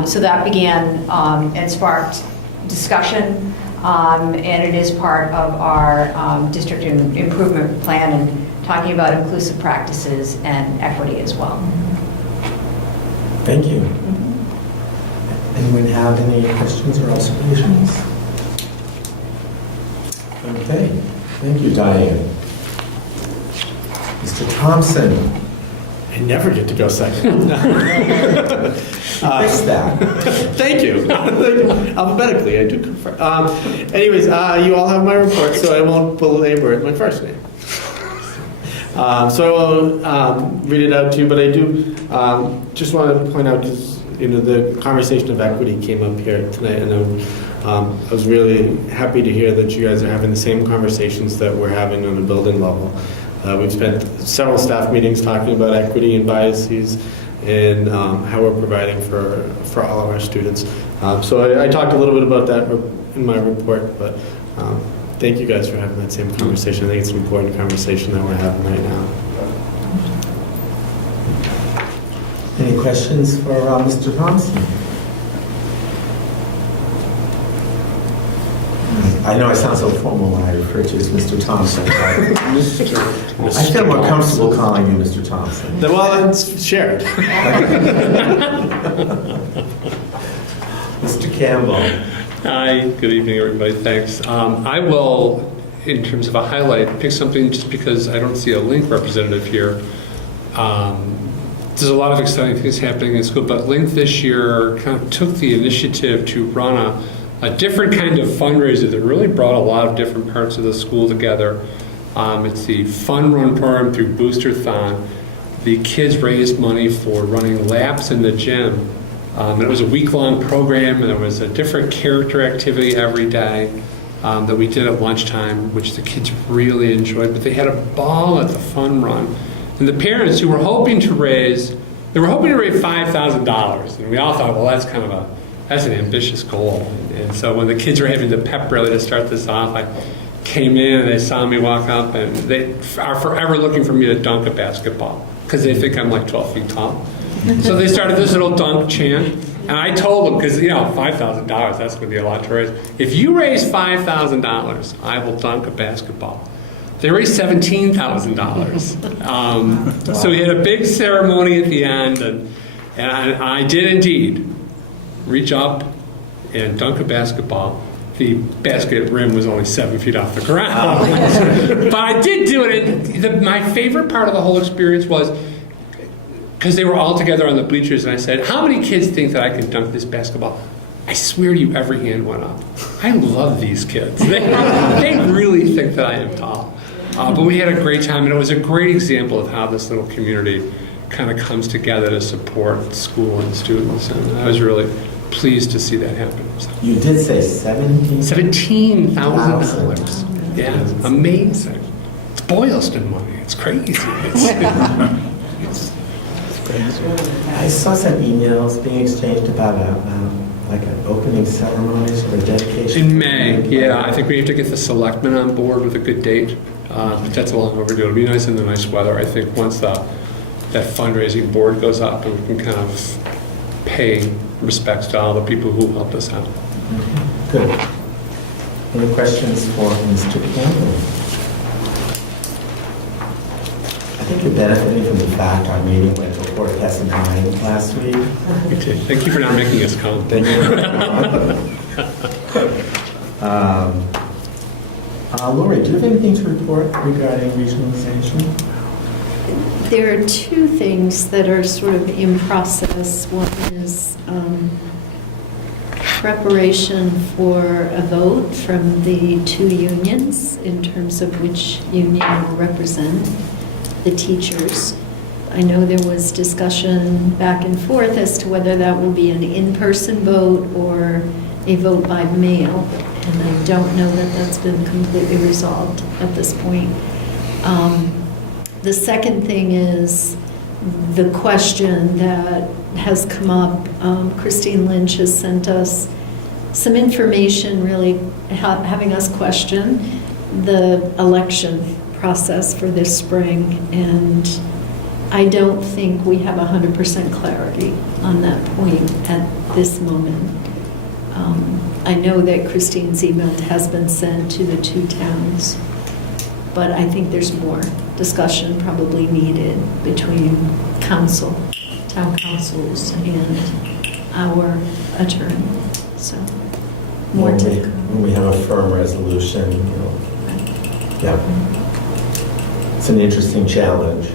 So that began and sparked discussion, and it is part of our district improvement plan and talking about inclusive practices and equity as well. Thank you. Anyone have any questions or observations? Okay, thank you, Diane. Mr. Thompson, I never get to go second. fix that. Thank you. Alphabetically, I do confirm. Anyways, you all have my report, so I won't belabor it. My first name. So I won't read it out to you, but I do just want to point out, because the conversation of equity came up here tonight, and I was really happy to hear that you guys are having the same conversations that we're having on a building level. We've spent several staff meetings talking about equity and biases and how we're providing for all of our students. So I talked a little bit about that in my report, but thank you guys for having that same conversation. I think it's an important conversation that we're having right now. Any questions for Mr. Thompson? I know I sound so formal when I refer to you as Mr. Thompson. I feel more comfortable calling you Mr. Thompson. Well, it's shared. Mr. Campbell. Hi, good evening, everybody. Thanks. I will, in terms of a highlight, pick something just because I don't see a Link representative here. There's a lot of exciting things happening in school, but Link this year kind of took the initiative to run a different kind of fundraiser that really brought a lot of different parts of the school together. It's the Fun Run program through Boosterthon. The kids raised money for running laps in the gym. And it was a week-long program, and there was a different character activity every day that we did at lunchtime, which the kids really enjoyed. But they had a ball at the Fun Run. And the parents who were hoping to raise $5,000. And we all thought, well, that's an ambitious goal. And so when the kids were having the pep rally to start this off, I came in and they saw me walk up, and they are forever looking for me to dunk a basketball because they think I'm like 12 feet tall. So they started this little dunk chant, and I told them, because $5,000, that's going to be a lot to raise. If you raise $5,000, I will dunk a basketball. They raised $17,000. So we had a big ceremony at the end, and I did indeed reach up and dunk a basketball. The basket rim was only 7 feet off the ground. But I did do it. And my favorite part of the whole experience was, because they were all together on the bleachers, and I said, how many kids think that I can dunk this basketball? I swear to you, every hand went up. I love these kids. They really think that I am tall. But we had a great time, and it was a great example of how this little community kind of comes together to support school and students, and I was really pleased to see that happen. So. You did say $17,000. Yeah, it's amazing. It's Boylston money. It's crazy. It's crazy. I saw some emails being exchanged about like an opening ceremonies or dedication. In May, yeah. I think we have to get the selectmen on board with a good date. But that's a long overdue. It'll be nice in the nice weather. I think once that fundraising board goes up, and we can kind of pay respects to all the people who helped us out. Good. Any questions for Mr. Campbell? I think you're benefiting from the fact our meeting went till 9:15 last week. Thank you for not making us come. Thank you. Lori, do you have anything to report regarding regionalization? There are two things that are sort of in process. One is preparation for a vote from the two unions in terms of which union will represent the teachers. I know there was discussion back and forth as to whether that will be an in-person vote or a vote by mail, and I don't know that that's been completely resolved at this point. The second thing is the question that has come up. Christine Lynch has sent us some information really having us question the election process for this spring, and I don't think we have 100% clarity on that point at this moment. I know that Christine's email has been sent to the two towns, but I think there's more discussion probably needed between council, town councils, and our attorney. So, more to When we have a firm resolution, yeah. It's an interesting challenge.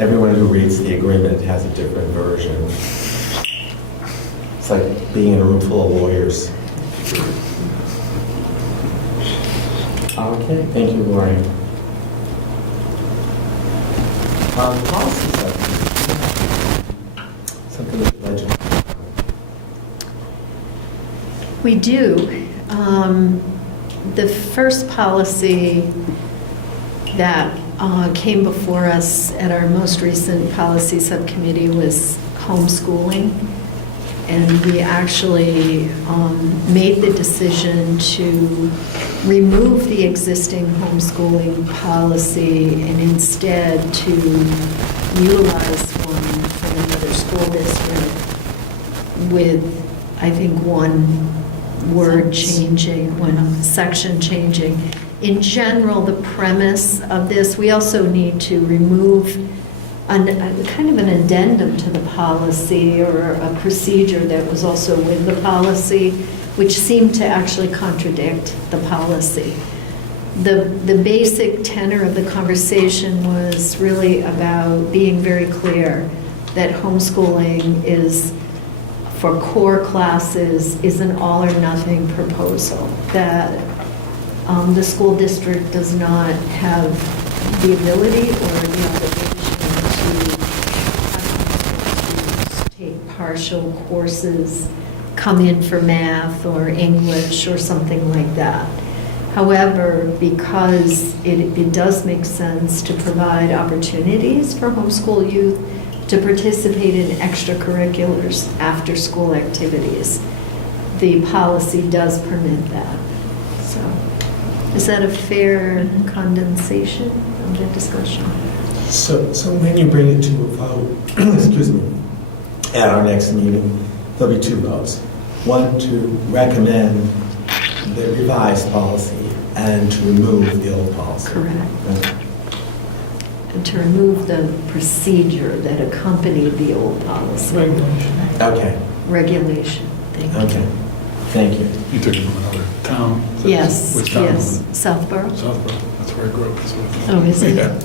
Everyone who reads the agreement has a different version. It's like being in a room full of lawyers. Okay, thank you, Lori. Policy subcommittee. Something with legend. We do. The first policy that came before us at our most recent policy subcommittee was homeschooling. And we actually made the decision to remove the existing homeschooling policy and instead to utilize one from another school district with, I think, one word changing, one section changing. In general, the premise of this, we also need to remove kind of an addendum to the policy or a procedure that was also with the policy, which seemed to actually contradict the policy. The basic tenor of the conversation was really about being very clear that homeschooling is, for core classes, is an all or nothing proposal, that the school district does not have the ability or the obligation take partial courses, come in for math or English or something like that. However, because it does make sense to provide opportunities for homeschool youth to participate in extracurriculars after school activities, the policy does permit that. So, is that a fair condensation of the discussion? So when you bring it to a vote, excuse me, at our next meeting, there'll be two votes. One to recommend the revised policy and to remove the old policy. Correct. And to remove the procedure that accompanied the old policy. Okay, Regulation, thank you. okay, thank you. You took it from another town? Yes, Which town? yes, Southborough. Southborough, that's where I grew up. That's what I thought. Oh, is it? Yeah.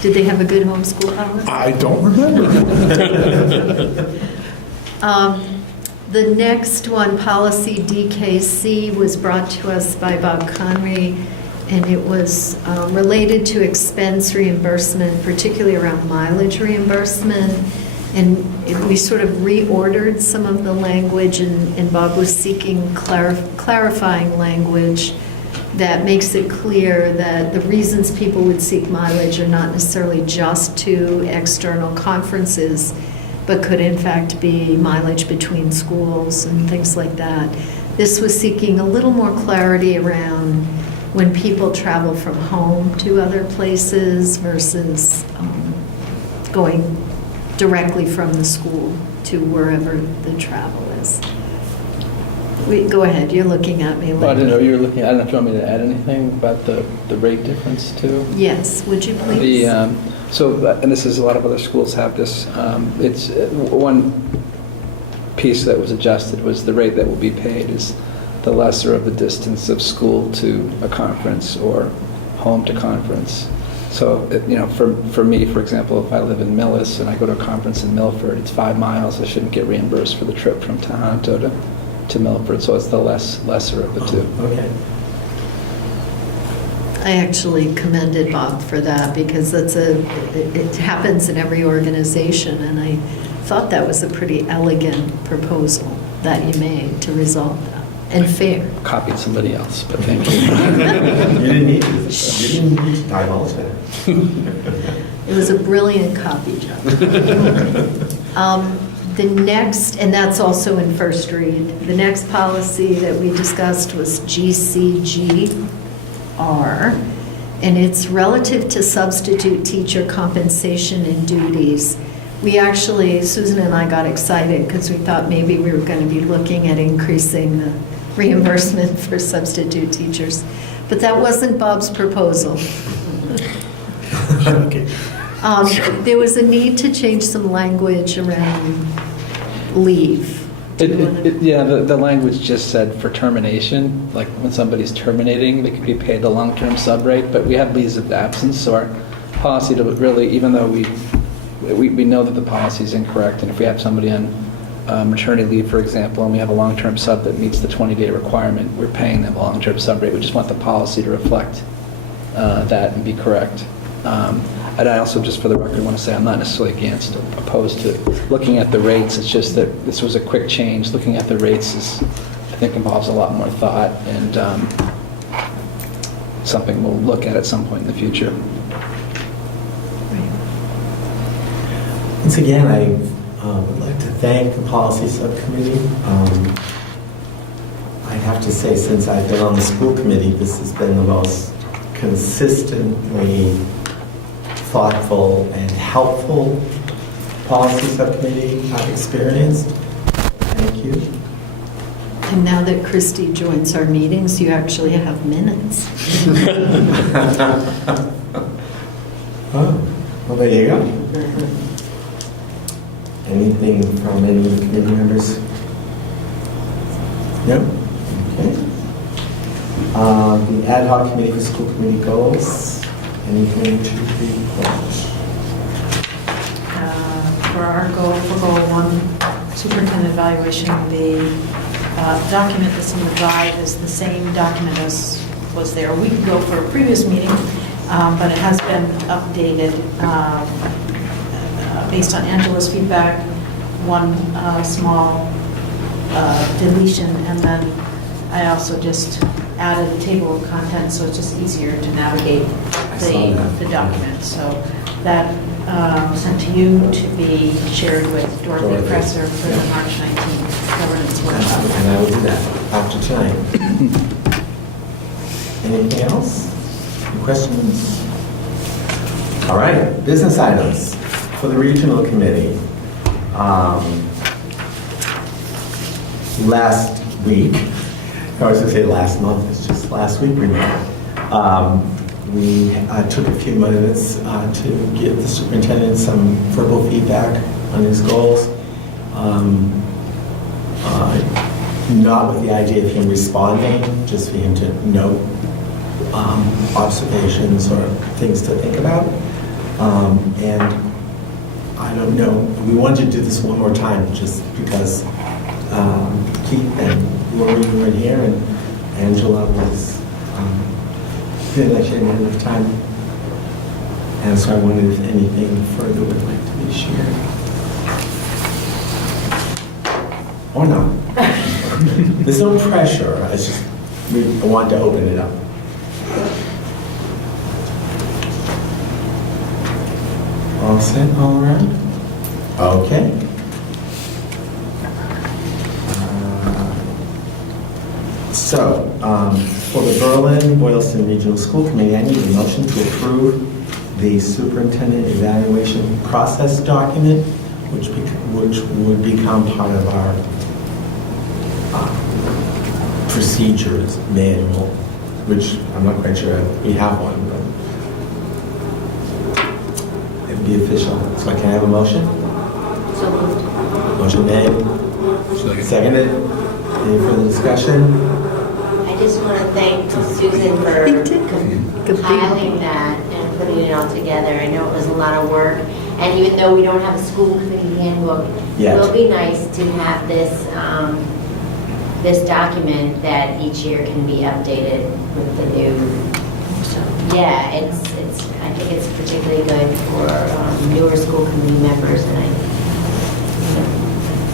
Did they have a good homeschool policy? I don't remember. The next one, policy DKC, was brought to us by Bob Conry, and it was related to expense reimbursement, particularly around mileage reimbursement. And we sort of reordered some of the language, and Bob was seeking clarifying language that makes it clear that the reasons people would seek mileage are not necessarily just to external conferences, but could in fact be mileage between schools and things like that. This was seeking a little more clarity around when people travel from home to other places versus going directly from the school to wherever the travel is. Go ahead, you're looking at me. Well, I didn't know you were looking, I don't know if you want me to add anything about the rate difference too? Yes, would you please? And this is, a lot of other schools have this, it's, one piece that was adjusted was the rate that will be paid is the lesser of the distance of school to a conference or home to conference. So, for me, for example, if I live in Millis and I go to a conference in Milford, it's 5 miles, I shouldn't get reimbursed for the trip from Toronto to Milford, so it's the lesser of the two. Okay. I actually commended Bob for that because it happens in every organization, and I thought that was a pretty elegant proposal that you made to resolve that, and fair. Copied somebody else, but thank you. You didn't need to. You didn't need to divulge that. It was a brilliant copy job. The next, and that's also in first read, the next policy that we discussed was GCGR, and it's relative to substitute teacher compensation and duties. We actually, Susan and I got excited because we thought maybe we were going to be looking at increasing the reimbursement for substitute teachers, but that wasn't Bob's proposal. There was a need to change some language around leave. Yeah, the language just said for termination, like when somebody's terminating, they could be paid the long-term sub rate, but we have leaves of absence, so our policy to really, even though we know that the policy is incorrect, and if we have somebody on maternity leave, for example, and we have a long-term sub that meets the 20-day requirement, we're paying them a long-term sub rate. We just want the policy to reflect that and be correct. And I also, just for the record, want to say I'm not necessarily opposed to looking at the rates. It's just that this was a quick change. Looking at the rates I think involves a lot more thought, and something we'll look at some point in the future. Once again, I would like to thank the policy subcommittee. I have to say, since I've been on the school committee, this has been the most consistently thoughtful and helpful policy subcommittee I've experienced. Thank you. And now that Christy joins our meetings, you actually have minutes. Oh, well, there you go. Anything from any of the committee members? No? Okay. The ad hoc committee for school committee goals. Anything to report? For our goal, for goal 1, superintendent evaluation, the document that's in the drive is the same document as was there a week ago for a previous meeting, but it has been updated based on Angela's feedback, one small deletion, and then I also just added a table of contents, so it's just easier to navigate the document. So that was sent to you to be shared with Dorothy Presser for the March 19th governance workshop. And I will do that after tonight. Anything else? Any questions? All right, business items for the regional committee. Last week, I was going to say last month, it's just last week, remember. We took a few minutes to give the superintendent some verbal feedback on his goals. Not with the idea of him responding, just for him to note observations or things to think about. And I don't know, we wanted to do this one more time just because Keith and Lori were here and Angela was feeling like she didn't have enough time. And so I wondered if anything further would like to be shared. Or not. There's no pressure. I wanted to open it up. All set, all around? Okay. So, for the Berlin-Boylston Regional School Committee, I need a motion to approve the superintendent evaluation process document, which would become part of our procedures manual, which I'm not quite sure we have one, but it'd be official. So can I have a motion? So moved. Motion made. Seconded. Any further discussion? I just want to thank Susan for compiling that and putting it all together. I know it was a lot of work, and even though we don't have a school committee handbook, Yet. it will be nice to have this this document that each year can be updated with the new. So yeah, it's I think it's particularly good for newer school committee members, and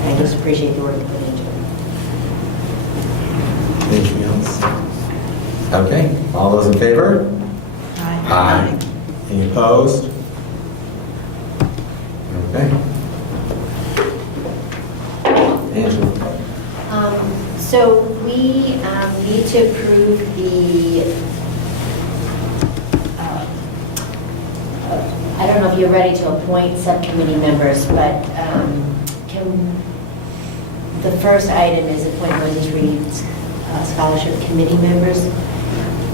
I just appreciate the work you put into it. Anything else? Okay, all those in favor? Aye. Any opposed? Okay. So we need to approve the, I don't know if you're ready to appoint subcommittee members, but the first item is appoint Moses Reed Scholarship Committee members.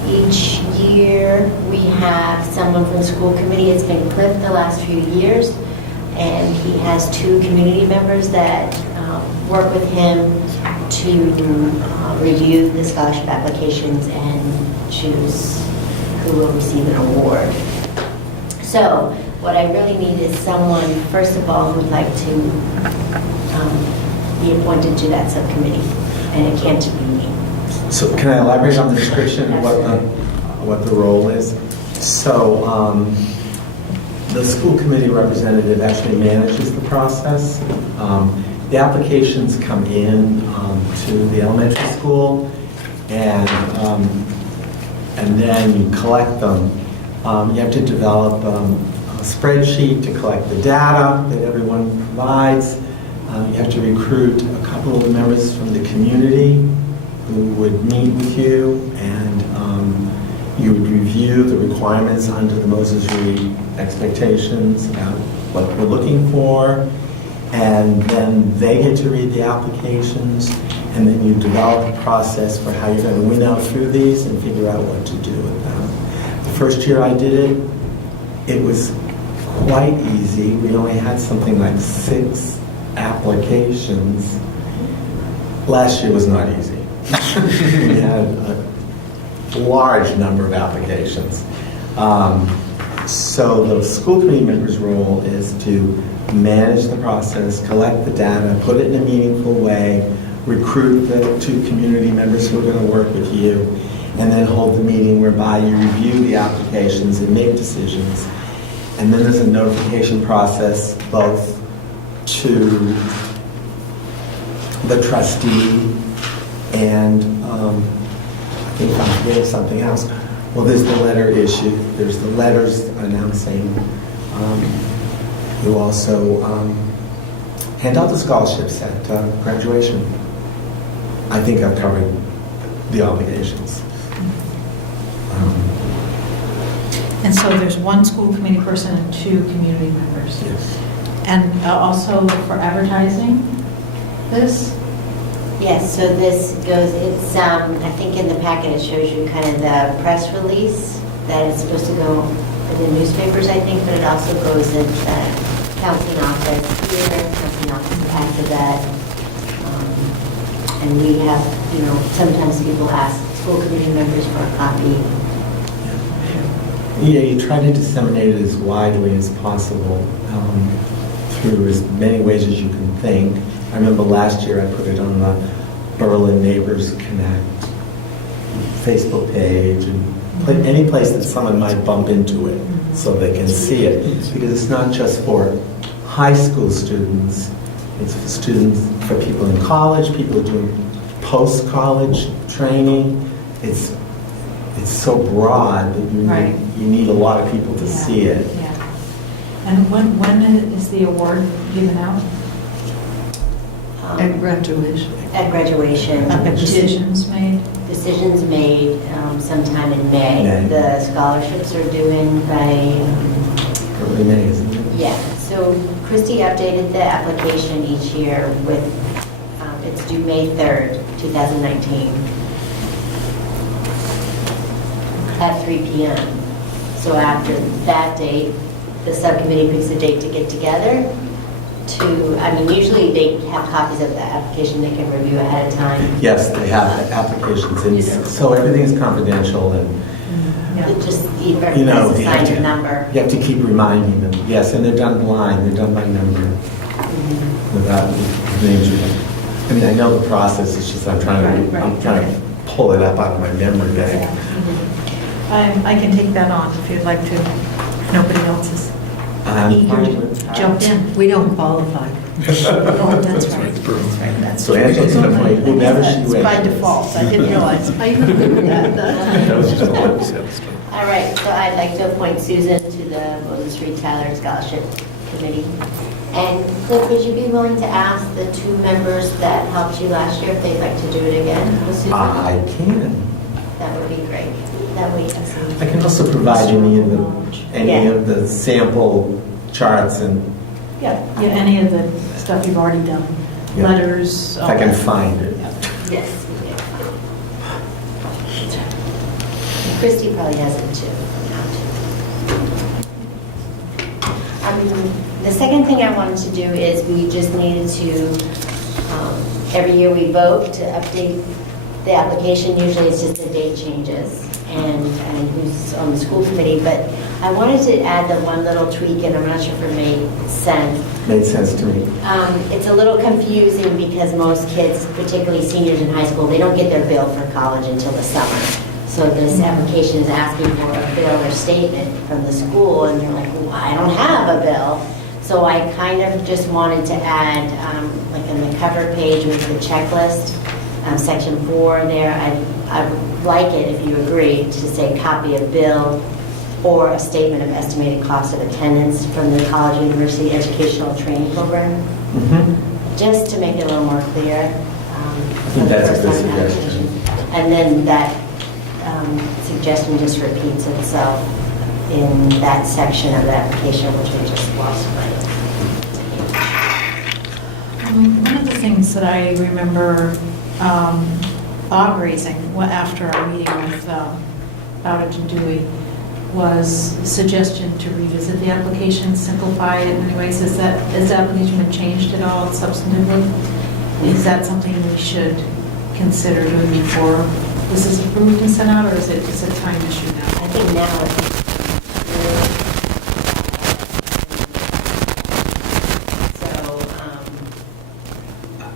Each year, we have someone from the school committee. It's been Cliff the last few years, and he has 2 community members that work with him to review the scholarship applications and choose who will receive an award. So what I really need is someone, first of all, who'd like to be appointed to that subcommittee, and it can't be me. So can I elaborate on the description of what the role is? So the school committee representative actually manages the process. The applications come in to the elementary school, and then you collect them. You have to develop a spreadsheet to collect the data that everyone provides. You have to recruit a couple of members from the community who would meet with you, and you would review the requirements under the Moses Reed expectations about what we're looking for, and then they get to read the applications, and then you develop a process for how you're going to winnow through these and figure out what to do with them. The first year I did it, it was quite easy. We only had something like 6 applications. Last year was not easy. We had a large number of applications. So the school committee member's role is to manage the process, collect the data, put it in a meaningful way, recruit the 2 community members who are going to work with you, and then hold the meeting whereby you review the applications and make decisions. And then there's a notification process both to the trustee and I think I'm forgetting something else. Well, there's the letter issue. There's the letters announcing. You also hand out the scholarships at graduation. I think I've covered the obligations. And so there's 1 school committee person and 2 community members. Yes. And also for advertising this? Yes, so this goes, it's, I think in the packet it shows you kind of the press release that is supposed to go in the newspapers, I think, but it also goes in the counseling office here, counseling office after that. And we have, sometimes people ask school committee members for a copy. Yeah, you try to disseminate it as widely as possible through as many ways as you can think. I remember last year I put it on the Berlin Neighbors Connect Facebook page and any place that someone might bump into it so they can see it. Because it's not just for high school students, it's for students, for people in college, people who are doing post-college training. It's so broad that you need a lot of people to see it. Yeah. And when is the award given out? At graduation. At graduation. Decisions made? Decisions made sometime in May. The scholarships are due in by... Early May, isn't it? Yeah, so Christy updated the application each year with, it's due May 3rd, 2019 at 3 p.m. So after that date, the subcommittee picks a date to get together usually they have copies of the application they can review ahead of time. Yes, they have the applications, and so everything is confidential, and It just, you know, you have assign your number. You have to keep reminding them. Yes, and they're done blind. They're done by number, without names. I mean, I know the process. It's just I'm trying to pull it up out of my memory bank. I can take that on if you'd like to. If nobody else is eager to jump in. We don't qualify. Oh, that's right. That's So Angela's going to play whomever she It's by wishes. default. I didn't realize. I remember that. All right, so I'd like to appoint Susan to the Moses Reed Tyler Scholarship Committee. And Cliff, would you be willing to ask the 2 members that helped you last year if they'd like to do it again with Susan? I can. That would be great. That would be excellent. I can also provide any Yeah. of the sample charts and Yeah, any of the stuff you've already done, Yeah. letters. if I can find it. Yes. Christy probably has it too. The second thing I wanted to do is we just needed to, every year we vote to update the application. Usually it's just the date changes and who's on the school committee. But I wanted to add the one little tweak, and I'm not sure if it made sense. Made sense to me. It's a little confusing because most kids, particularly seniors in high school, they don't get their bill for college until the summer. So this application is asking for a bill or statement from the school, and they're like, well, I don't have a bill. So I kind of just wanted to add, like on the cover page with the checklist, section 4 there, I would like it, if you agree, to say copy of bill or a statement of estimated cost of attendance from the college or university educational training program, just to make it a little more clear. I think that's a good suggestion. And then that suggestion just repeats itself in that section of the application, which we just lost. One of the things that I remember Bob raising after our meeting with Bowditch and Dewey was a suggestion to revisit the application, simplify it in many ways. Has the application been changed at all substantively? Is that something we should consider doing before this is approved and sent out, or is it just a time issue now? I think now it's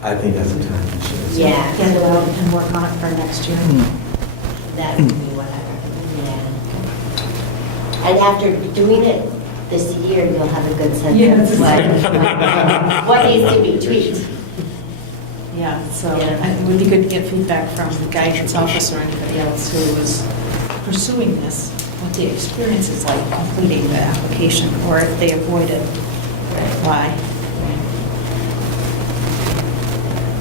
I think that's a time issue. yeah. Get it out and work on it for next year. That would be what I recommend, yeah. And after doing it this year, you'll have a good sense Yes. of what needs to be tweaked. Yeah, so Yeah. it would be good to get feedback from the guidance office or anybody else who is pursuing this, what the experience is like completing the application, or if they avoid it, why.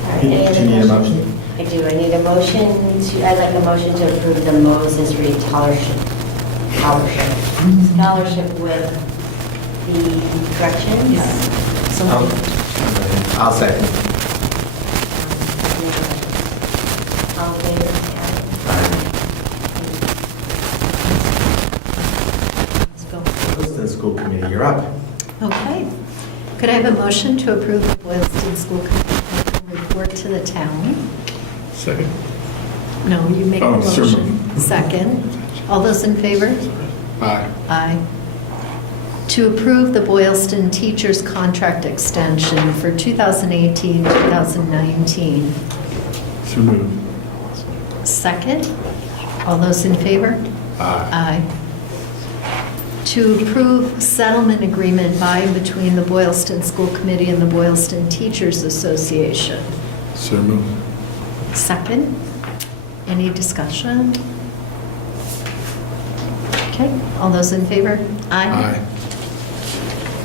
All right, Do any you other need a questions? motion? I do. I need a motion to, I'd like a motion to approve the Moses Reed Scholarship with the corrections. Yes. So I'll second. All in favor? let's go. Boylston School Committee, you're up. Okay. Could I have a motion to approve the Boylston School Committee report to the town? Second. No, you make a Oh, sure. motion. Second. All those in favor? Aye. Aye. To approve the Boylston Teachers Contract Extension for 2018-2019. So moved. Second. All those in favor? Aye. Aye. To approve settlement agreement by and between the Boylston School Committee and the Boylston Teachers Association. So moved. Second. Any discussion? Okay, all those in favor? Aye.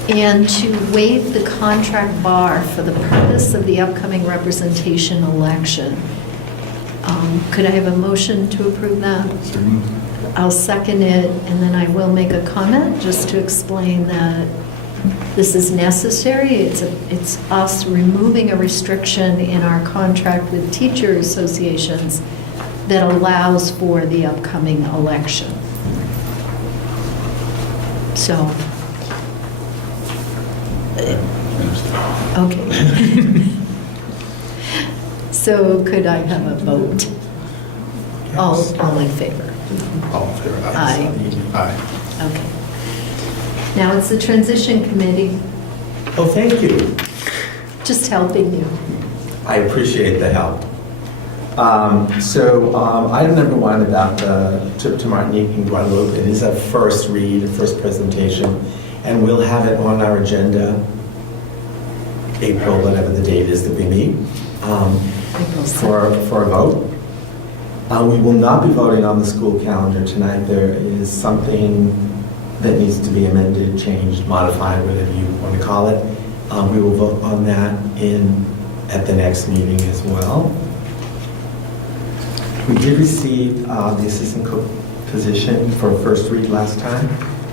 And to waive the contract bar for the purpose of the upcoming representation election. Could I have a motion to approve that? So moved. I'll second it, and then I will make a comment just to explain that this is necessary. It's us removing a restriction in our contract with teacher associations that allows for the upcoming election. So, okay. So could I have a vote? All in favor? All in favor? Aye. Aye. Okay. Now it's the transition committee, Oh, thank you. just helping you. I appreciate the help. Item number 1 about the trip to Martinique and Guadeloupe, it is a first read, a first presentation, and we'll have it on our agenda April, whatever the date is that we meet, for a vote. We will not be voting on the school calendar tonight. There is something that needs to be amended, changed, modified, whatever you want to call it. We will vote on that at the next meeting as well. We did receive the assistant cook position for first read last time.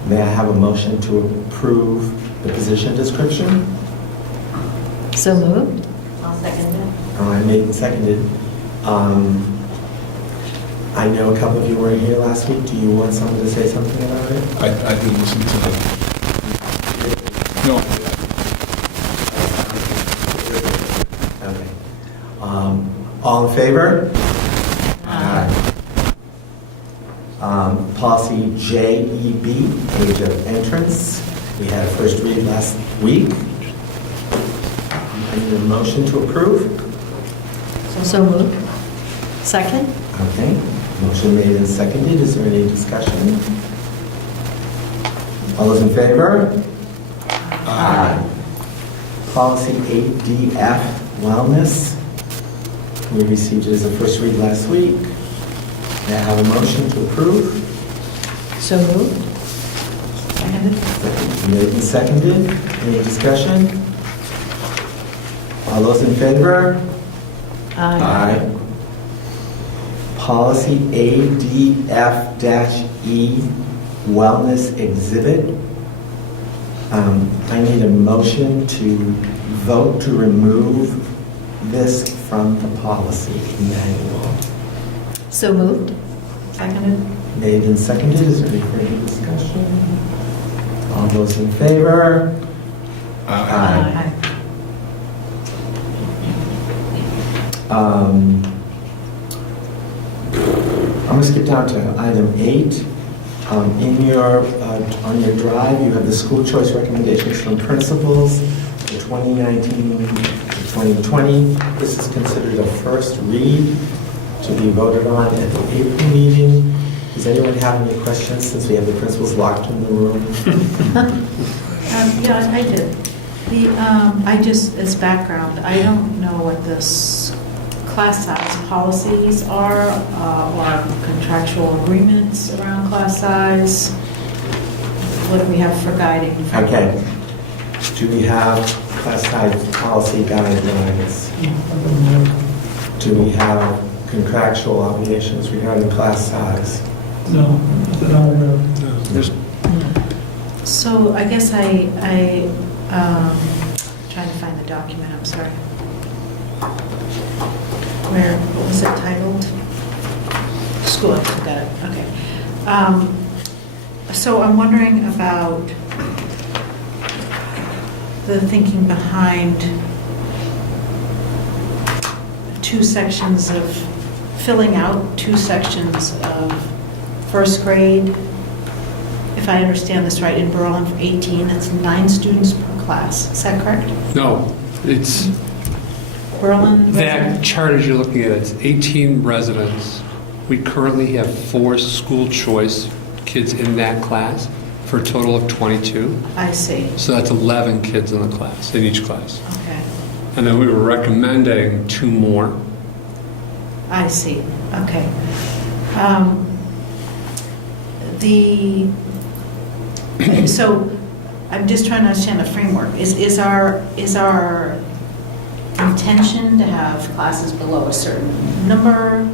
May I have a motion to approve the position description? So moved? I'll second it. All right, made and seconded. I know a couple of you weren't here last week. Do you want someone to say something about it? I didn't listen to the, no, Okay. All in favor? Aye. Policy JEB, age of entrance. We had a first read last week. I need a motion to approve. So moved. Second? Okay. Motion made and seconded. Is there any discussion? All those in favor? Aye. Policy 8DF, wellness. We received it as a first read last week. May I have a motion to approve? So moved. Seconded? Made and seconded. Any discussion? All those in favor? Aye. Policy ADF-E, wellness exhibit. I need a motion to vote to remove this from the policy manual. So moved. Seconded? Made and seconded. Is there any further discussion? All those in favor? Aye. I'm going to skip down to item 8. On your drive, you have the school choice recommendations from principals for 2019 to 2020. This is considered a first read to be voted on at the April meeting. Does anyone have any questions since we have the principals locked in the room? Yeah, I did. I just, as background, I don't know what this class size policies are or contractual agreements around class size. What do we have for guiding? Okay. Do we have class size policy guidelines? Do we have contractual obligations regarding class size? No, that I'm aware of. So I guess trying to find the document, I'm sorry. Where, what was it titled? School, I got it, okay. So I'm wondering about the thinking behind 2 sections of, filling out 2 sections of first grade. If I understand this right, in Berlin for 18, it's 9 students per class. Is that correct? No, it's, Berlin? that chart as you're looking at, it's 18 residents. We currently have 4 school choice kids in that class for a total of 22. I see. So that's 11 kids in the class, in each class. Okay. And then we were recommending 2 more. I see. Okay. So I'm just trying to understand the framework. Is our intention to have classes below a certain number?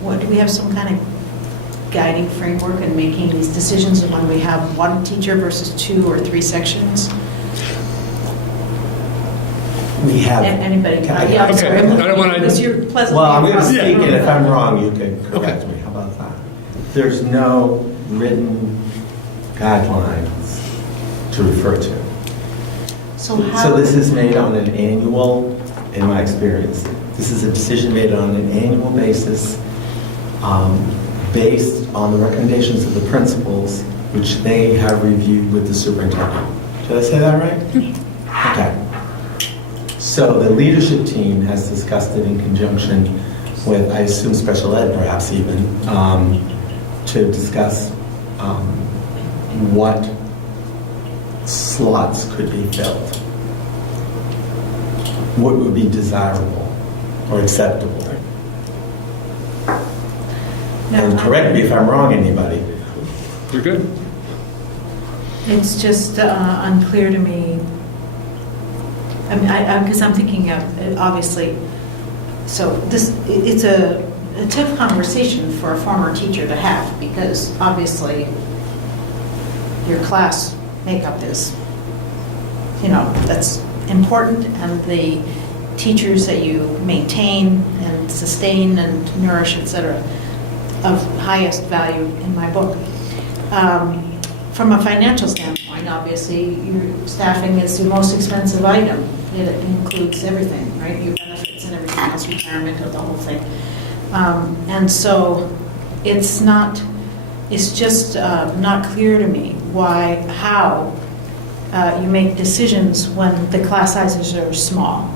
What, do we have some kind of guiding framework in making these decisions of when we have 1 teacher versus 2 or 3 sections? We have. Anybody? Can I- Yeah, I'm Okay, sorry. I don't wanna- Because you're pleasantly. Well, I'm going to impressed. speak, and if I'm wrong, you can correct me. How about that? There's no written guidelines to refer to. So how? So this is made on an annual, in my experience, this is a decision made on an annual basis, based on the recommendations of the principals, which they have reviewed with the superintendent. Did I say that right? Okay. So the leadership team has discussed it in conjunction with, I assume, special ed perhaps even, to discuss what slots could be filled. What would be desirable or acceptable? And correct me if I'm wrong, anybody. You're good. It's just unclear to me I mean, because I'm thinking of, obviously, so it's a tough conversation for a former teacher to have, because obviously your class makeup is, that's important, and the teachers that you maintain and sustain and nourish, et cetera, of highest value in my book. From a financial standpoint, obviously, your staffing is the most expensive item. It includes everything, right? Your benefits and everything else, retirement, the whole thing. And so it's just not clear to me how you make decisions when the class sizes are small.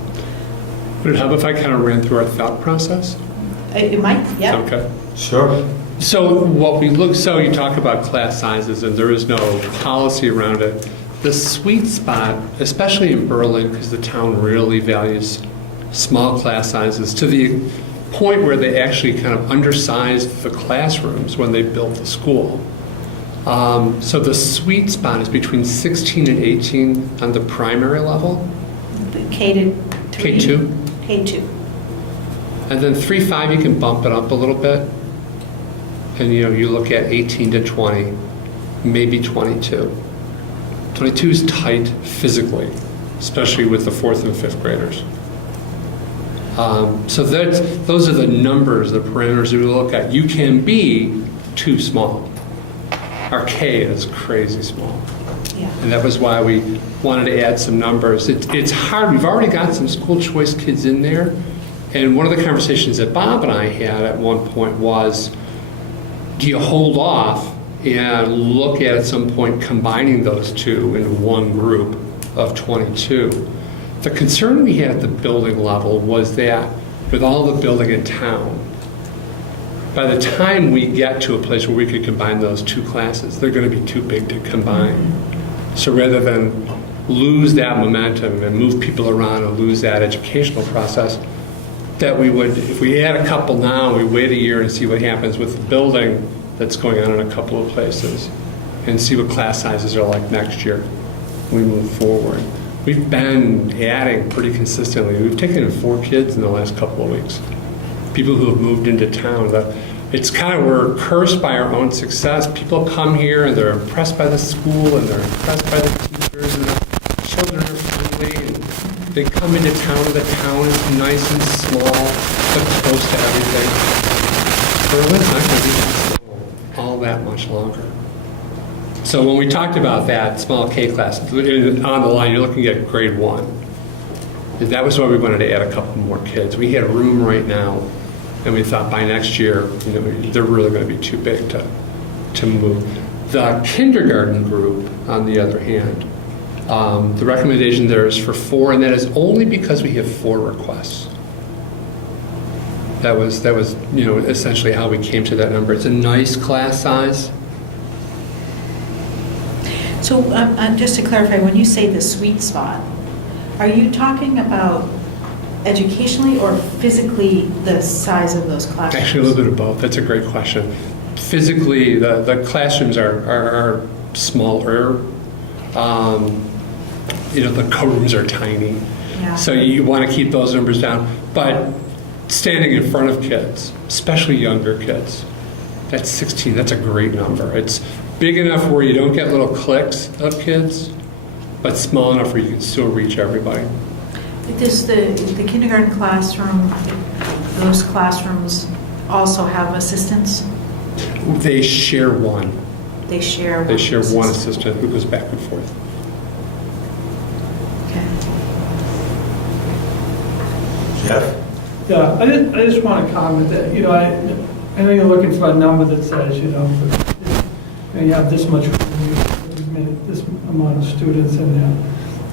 Would it help if I kind of ran through our thought process? It might, yeah. Okay. Sure. So you talk about class sizes, and there is no policy around it. The sweet spot, especially in Berlin, because the town really values small class sizes to the point where they actually kind of undersized the classrooms when they built the school. So the sweet spot is between 16 and 18 on the primary level. K2. K2. And then 3-5, you can bump it up a little bit. And you look at 18 to 20, maybe 22. 22 is tight physically, especially with the 4th and 5th graders. So those are the numbers, the parameters that we look at. You can be too small. Our K is crazy small. Yeah. And that was why we wanted to add some numbers. It's hard. We've already got some school choice kids in there. And one of the conversations that Bob and I had at one point was, do you hold off and look at some point combining those two in one group of 22? The concern we had at the building level was that with all the building in town, by the time we get to a place where we could combine those two classes, they're going to be too big to combine. So rather than lose that momentum and move people around and lose that educational process, that we would, if we add a couple now, we wait a year and see what happens with the building that's going on in a couple of places, and see what class sizes are like next year when we move forward. We've been adding pretty consistently. We've taken in 4 kids in the last couple of weeks. People who have moved into town. It's kind of, we're cursed by our own success. People come here and they're impressed by the school and they're impressed by the teachers, and the children are friendly, and they come into town and the town is nice and small but close to everything. Berlin's not going to be all that much longer. So when we talked about that small K class, on the line, you're looking at grade 1. That was why we wanted to add a couple more kids. We had room right now, and we thought by next year, they're really going to be too big to move. The kindergarten group, on the other hand, the recommendation there is for 4, and that is only because we have 4 requests. That was essentially how we came to that number. It's a nice class size. So just to clarify, when you say the sweet spot, are you talking about educationally or physically the size of those classrooms? Actually, a little bit of both. That's a great question. Physically, the classrooms are smaller. The co-rooms are tiny. Yeah. So you want to keep those numbers down. But standing in front of kids, especially younger kids, that's 16. That's a great number. It's big enough where you don't get little cliques of kids, but small enough where you can still reach everybody. Does the kindergarten classroom, those classrooms also have assistants? They share one. They share one. They share one assistant who goes back and forth. Okay. Jeff? Yeah, I just want to comment that, I know you're looking for a number that says, you have this much, you've made this amount of students in there.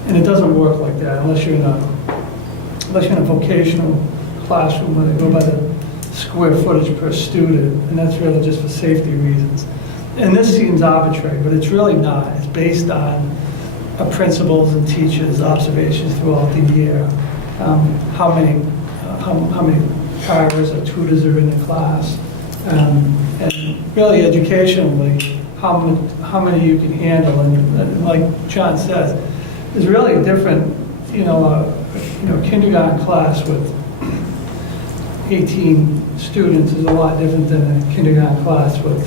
And it doesn't work like that unless you're in a vocational classroom where they go by the square footage per student, and that's really just for safety reasons. And this seems arbitrary, but it's really not. It's based on principals and teachers' observations throughout the year, how many carers or tutors are in the class, and really educationally, how many you can handle. And like John says, there's really a different, kindergarten class with 18 students is a lot different than a kindergarten class with,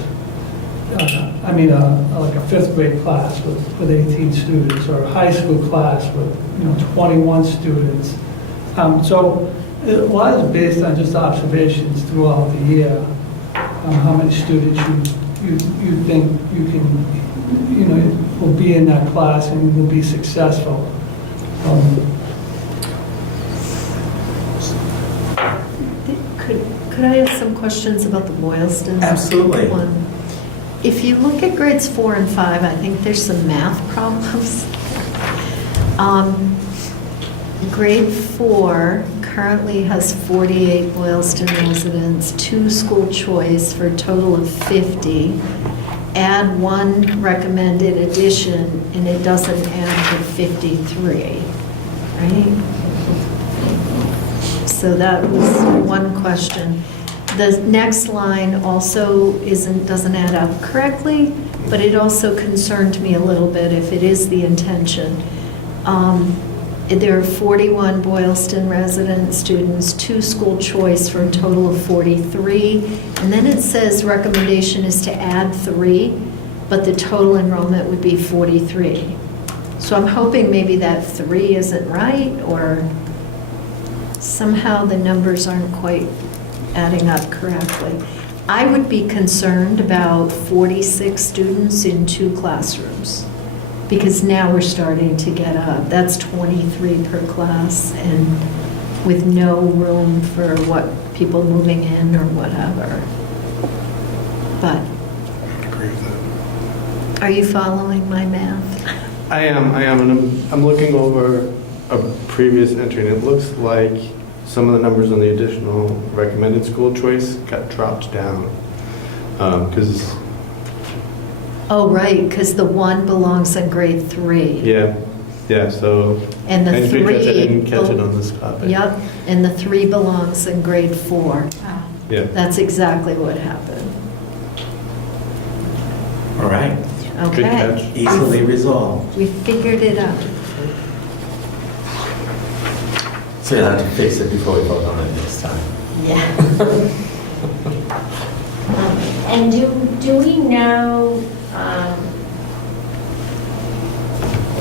like a fifth grade class with 18 students, or a high school class with, 21 students. So a lot is based on just observations throughout the year, how many students you think you can, will be in that class and will be successful. Could I ask some questions about the Boylston? Absolutely. One? If you look at grades 4 and 5, I think there's some math problems. Grade 4 currently has 48 Boylston residents, 2 school choice for a total of 50. Add 1 recommended addition, and it doesn't add to 53, right? So that was one question. The next line also doesn't add up correctly, but it also concerned me a little bit if it is the intention. There are 41 Boylston resident students, 2 school choice for a total of 43. And then it says recommendation is to add 3, but the total enrollment would be 43. So I'm hoping maybe that 3 isn't right, or somehow the numbers aren't quite adding up correctly. I would be concerned about 46 students in 2 classrooms, because now we're starting to get up. That's 23 per class, and with no room for people moving in or whatever. But I agree with that. are you following my math? I am, and I'm looking over a previous entry, and it looks like some of the numbers on the additional recommended school choice got dropped down. Because Oh, right, because the 1 belongs in grade 3. yeah, so. And the because 3. I didn't catch it on this copy. Yep, and the 3 belongs in grade 4. Yeah. That's exactly what happened. All right, Good Okay. catch. easily resolved. We figured it out. So you'll have to fix it before we vote on it next time. Yeah. And do we know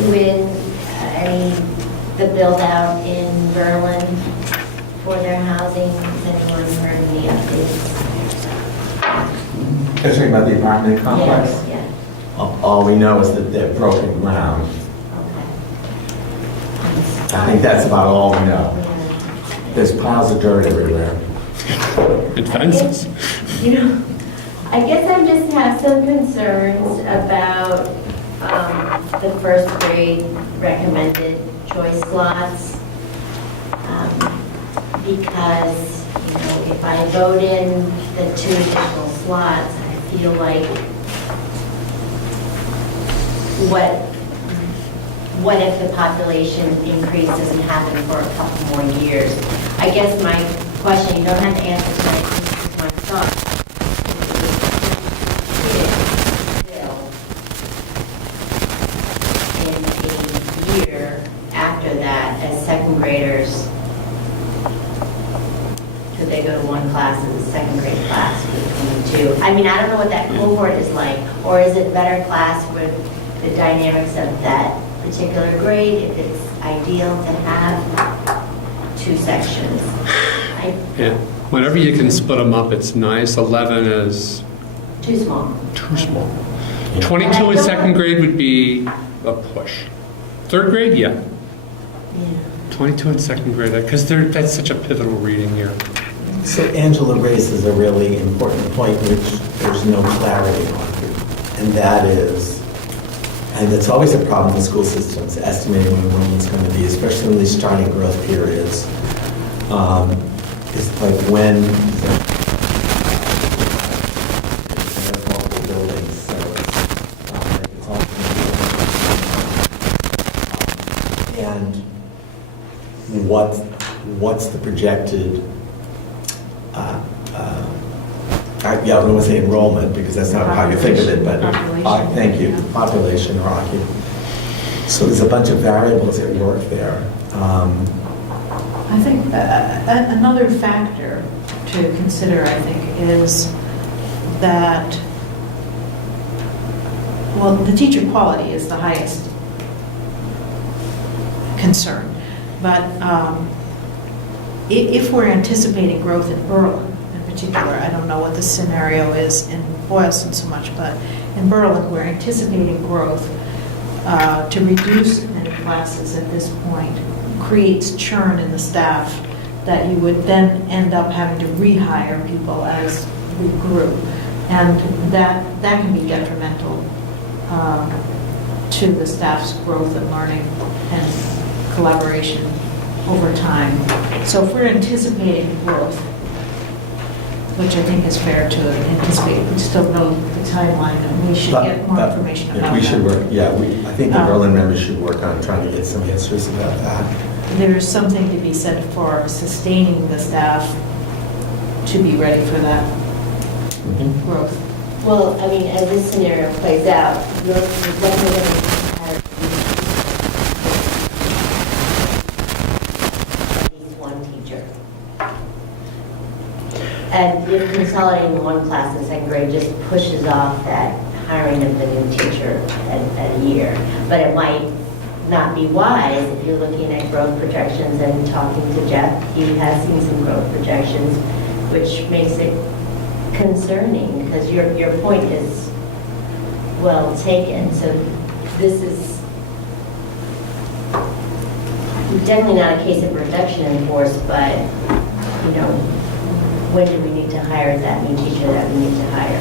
when the build out in Berlin for their housing? Has anyone heard any updates? You're talking about the apartment complex? Yeah. All we know is that they're broken ground. Okay. I think that's about all we know. There's piles of dirt everywhere. And fences. I guess I just have some concerns about the first grade recommended choice slots. Because, if I vote in the 2 additional slots, I feel like what if the population increase doesn't happen for a couple more years? I guess my question, you don't have to answer tonight, this is my thought. In a year after that, as second graders, could they go to 1 class in the second grade class between 2? I don't know what that cohort is like, or is it better class with the dynamics of that particular grade, if it's ideal to have 2 sections? Yeah, whenever you can split them up, it's nice. 11 is Too small. too small. 22 in second grade would be a push. 3rd grade, yeah. 22 in second grade, because that's such a pivotal reading year. So Angela raises a really important point, which there's no clarity on. And that is, and it's always a problem in school systems, estimating when enrollment's going to be, especially in these starting growth periods. It's like when there's multiple buildings, so it's all. And what's the projected? I don't want to say enrollment because that's not how you think of it, but thank you, population or occupant. So there's a bunch of variables at work there. I think another factor to consider, I think, is that, well, the teacher quality is the highest concern. But if we're anticipating growth in Berlin in particular, I don't know what the scenario is in Boylston so much, but in Berlin, we're anticipating growth. To reduce many classes at this point creates churn in the staff that you would then end up having to rehire people as we grew. And that can be detrimental to the staff's growth and learning and collaboration over time. So if we're anticipating growth, which I think is fair to anticipate, we still know the timeline, and we should get more information about that. We should work, I think the Berlin members should work on trying to get some answers about that. There's something to be said for sustaining the staff to be ready for that growth. Well, I mean, as this scenario plays out, you're definitely going to have at least one teacher. And if consolidating one class in second grade just pushes off that hiring of the new teacher at a year. But it might not be wise if you're looking at growth projections and talking to Jeff. He has seen some growth projections, which makes it concerning, because your point is well taken. So this is definitely not a case of reduction in force, but, you know, when do we need to hire that new teacher that we need to hire?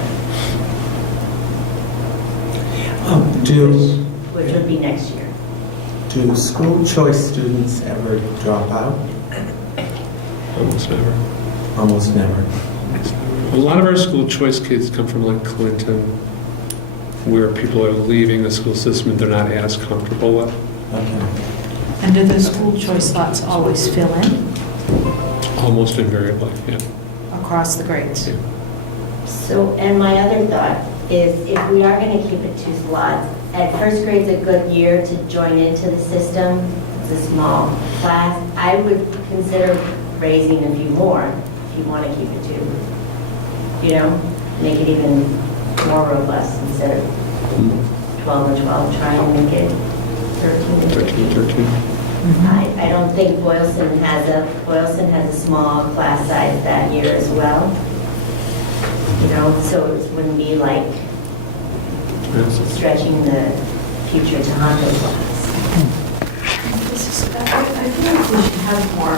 Which would be next year. Do school choice students ever drop out? Almost never. Almost never. A lot of our school choice kids come from like Clinton, where people are leaving the school system and they're not as comfortable with. Okay. And do the school choice slots always fill in Almost invariably, yeah. across the grades? So, and my other thought is if we are going to keep it 2 slots, at first grade's a good year to join into the system. It's a small class. I would consider raising a few more if you want to keep it 2. You know, make it even more robust instead of 12 and 12. Try and make it 13 and 13. I don't think Boylston has a small class size that year as well. You know, so it wouldn't be like stretching the future Tohoto class. I feel like we should have more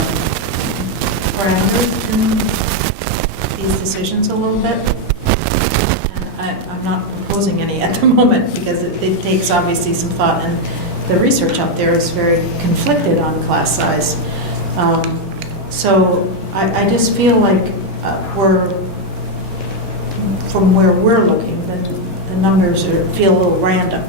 parameters in these decisions a little bit. And I'm not proposing any at the moment because it takes obviously some thought, and the research out there is very conflicted on class size. So I just feel like from where we're looking, the numbers feel a little random.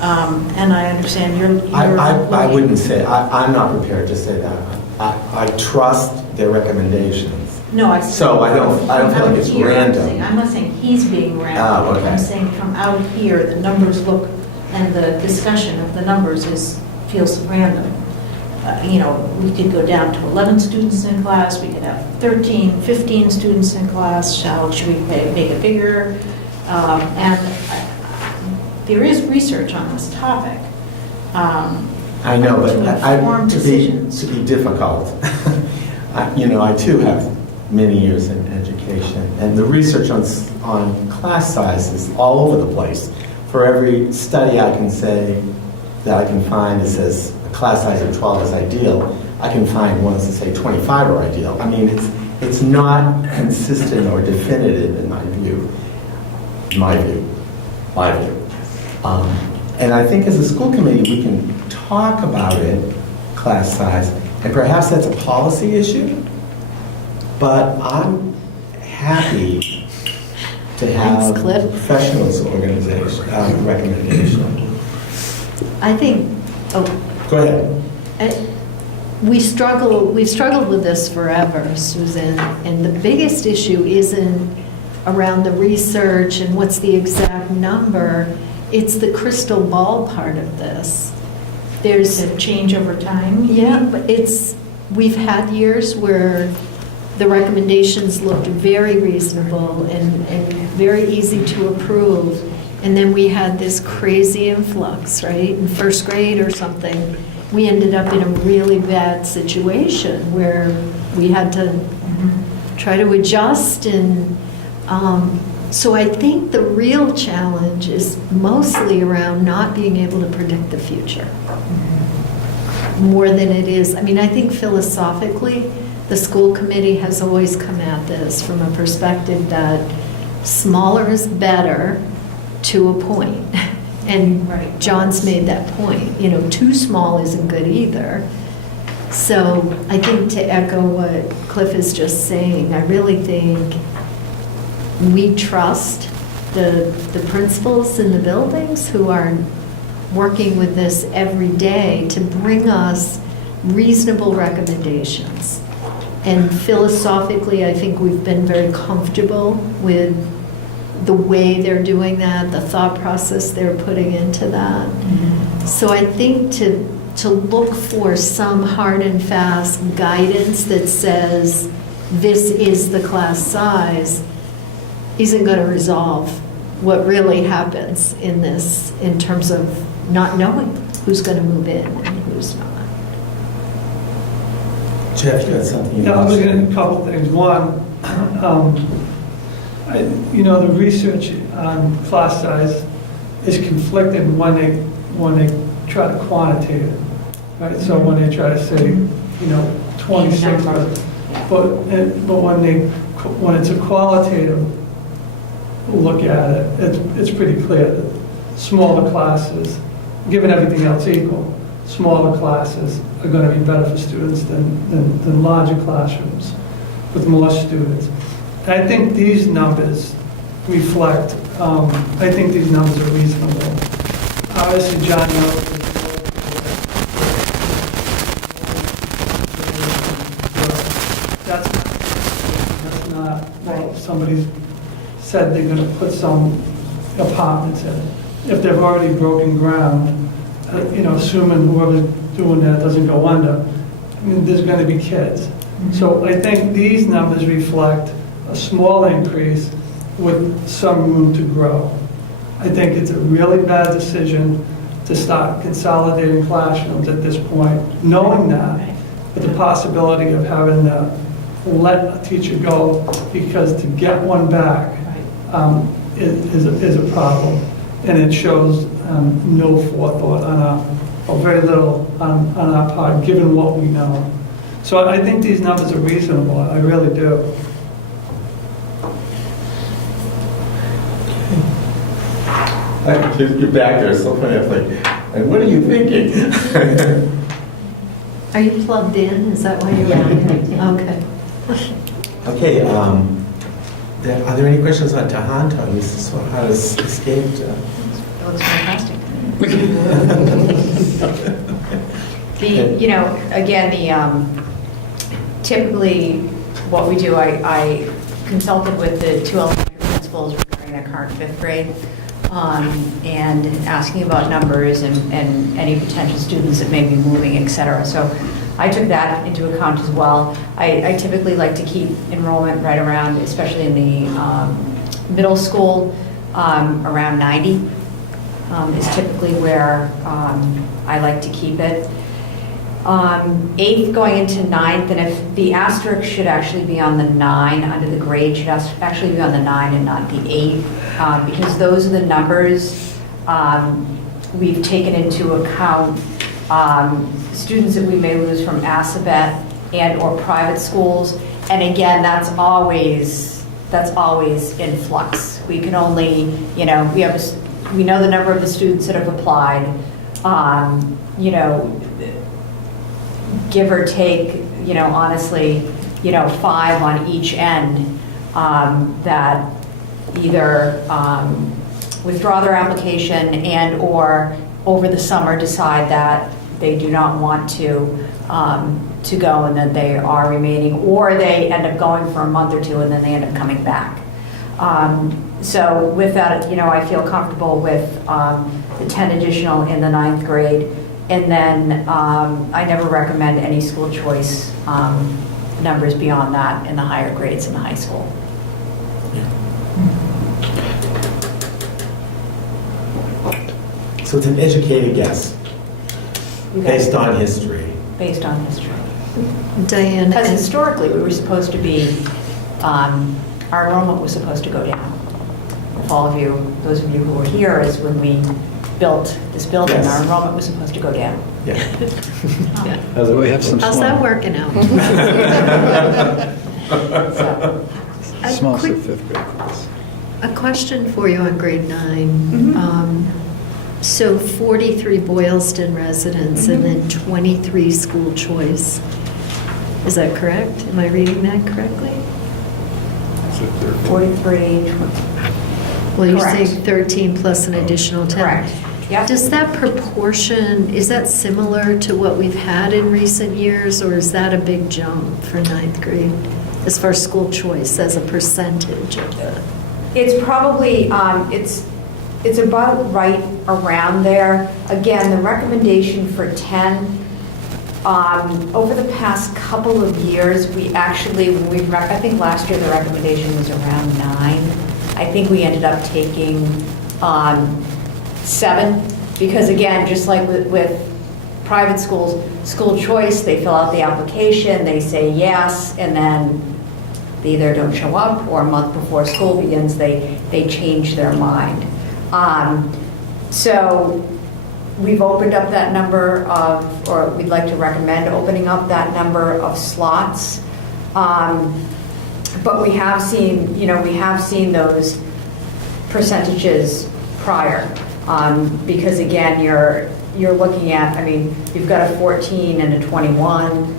And I understand you're I wouldn't say, I'm not prepared to say that. I trust their recommendations. No, I So I don't feel like it's random. I'm not saying he's being random. Oh, okay. I'm saying from out here, the numbers look, and the discussion of the numbers feels random. You know, we could go down to 11 students in class, we could have 13, 15 students in class. Should we make it bigger? And there is research on this topic. I know, but to inform decisions. to be difficult. I too have many years in education, and the research on class size is all over the place. For every study I can say that I can find that says a class size of 12 is ideal, I can find ones that say 25 are ideal. I mean, it's not consistent or definitive in my view. And I think as a school committee, we can talk about it, class size, and perhaps that's a policy issue, but I'm happy to have Cliff. professionals' organization, recommendation. I think, Go ahead. we've struggled with this forever, Susan, and the biggest issue isn't around the research and what's the exact number, it's the crystal ball part of this. there's Does it change over time? Yeah, but we've had years where the recommendations looked very reasonable and very easy to approve, and then we had this crazy influx, right? In first grade or something, we ended up in a really bad situation where we had to try to adjust, and so I think the real challenge is mostly around not being able to predict the future more than it is. I mean, I think philosophically, the school committee has always come at this from a perspective that smaller is better to a point. And John's made that point. You know, too small isn't good either. So I think, to echo what Cliff is just saying, I really think we trust the principals in the buildings who are working with this every day to bring us reasonable recommendations. And philosophically, I think we've been very comfortable with the way they're doing that, the thought process they're putting into that. So I think to look for some hard and fast guidance that says this is the class size isn't going to resolve what really happens in this, in terms of not knowing who's going to move in and who's not. Jeff, you had something? Yeah, I'm looking at a couple things. One, the research on class size is conflicted when they try to quantitate it, right? So when they try to say, 26, but when it's a qualitative look at it, it's pretty clear that smaller classes, given everything else equal, smaller classes are going to be better for students than larger classrooms with more students. I think these numbers reflect, I think these numbers are reasonable. Obviously, John knows that's not, well, somebody's said they're going to put some apartments in. If they've already broken ground, assuming whoever's doing that doesn't go under, there's going to be kids. So I think these numbers reflect a small increase with some room to grow. I think it's a really bad decision to start consolidating classrooms at this point, knowing that, with the possibility of having to let a teacher go, because to get one back is a problem. And it shows no forethought or very little on our part, given what we know. So I think these numbers are reasonable, I really do. You're back there, so funny. I was like, what are you thinking? Are you plugged in? Is that why you're okay? Okay. Okay, are there any questions on Tohoto? This is how it's escaped. It looks fantastic. Typically what we do, I consulted with the two elementary principals regarding the current fifth grade, and asking about numbers and any potential students that may be moving, et cetera. So I took that into account as well. I typically like to keep enrollment right around, especially in the middle school, around 90 is typically where I like to keep it. 8th going into 9th, and if the asterisk should actually be on the 9, under the grade should actually be on the 9 and not the 8, because those are the numbers we've taken into account students that we may lose from Assabet and or private schools. And again, that's always in flux. We can only, we know the number of the students that have applied, give or take, honestly, 5 on each end that either withdraw their application and or over the summer decide that they do not want to go and that they are remaining, or they end up going for a month or two and then they end up coming back. So with that, I feel comfortable with the 10 additional in the 9th grade. And then I never recommend any school choice numbers beyond that in the higher grades in the high school. So it's an educated guess, based on history. Based on history. Diane, Because historically, we were supposed to be, our enrollment was supposed to go down. If all of you, those of you who were here, is when we built this building, Yes. our enrollment was supposed to go down. Yeah. We have some how's that working out? So, A small quick- fifth grade class. A question for you on grade 9. So 43 Boylston residents and then 23 school choice. Is that correct? Am I reading that correctly? 43, Well, you say Correct. 13 plus an additional 10. correct. Yep. Does that proportion, is that similar to what we've had in recent years, or is that a big jump for ninth grade as far as school choice as a percentage of the? It's probably, it's about right around there. Again, the recommendation for 10, over the past couple of years, we actually, I think last year the recommendation was around 9. I think we ended up taking 7, because again, just like with private schools, school choice, they fill out the application, they say yes, and then they either don't show up, or a month before school begins, they change their mind. So we've opened up that number of, or we'd like to recommend opening up that number of slots. But we have seen, we have seen those percentages prior. Because again, you're looking at, you've got a 14 and a 21.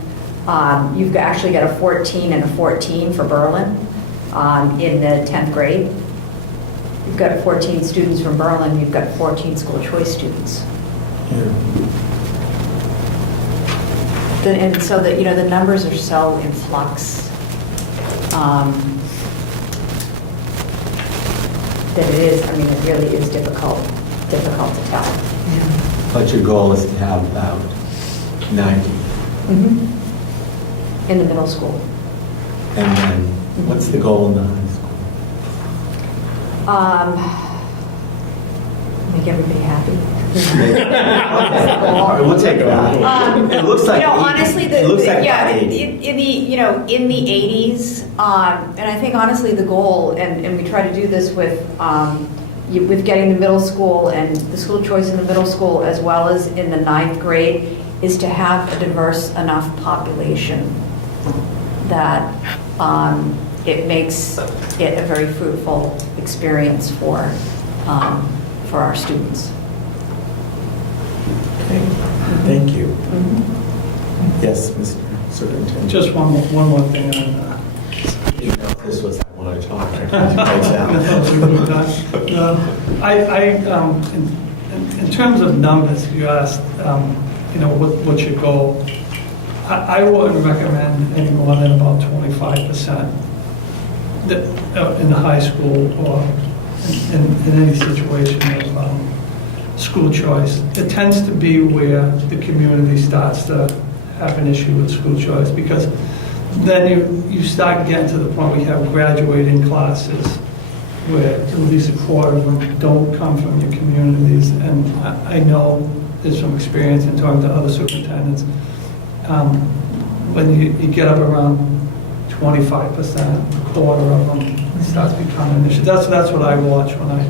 You've actually got a 14 and a 14 for Berlin in the 10th grade. You've got 14 students from Berlin, you've got 14 school choice students. And so that, the numbers are so in flux that it is, it really is difficult to tell. But your goal is to have about 90. In the middle school. And then, what's the goal in the high Make everybody happy. school? We'll take that. It looks like honestly, it looks like yeah, about 80. in the 80s, and I think honestly the goal, and we try to do this with getting the middle school and the school choice in the middle school as well as in the 9th grade, is to have a diverse enough population that it makes it a very fruitful experience for our students. Thank you. Yes, Mr. Superintendent. Just one more thing on that. You know, if this was I want to talk. In terms of numbers, you asked, what's your goal? I wouldn't recommend any more than about 25% in the high school or in any situation of school choice. It tends to be where the community starts to have an issue with school choice, because then you start getting to the point where you have graduating classes where at least a quarter of them don't come from your communities. And I know there's some experience in talking to other superintendents. When you get up around 25%, a quarter of them, it starts becoming an issue. That's what I watch when I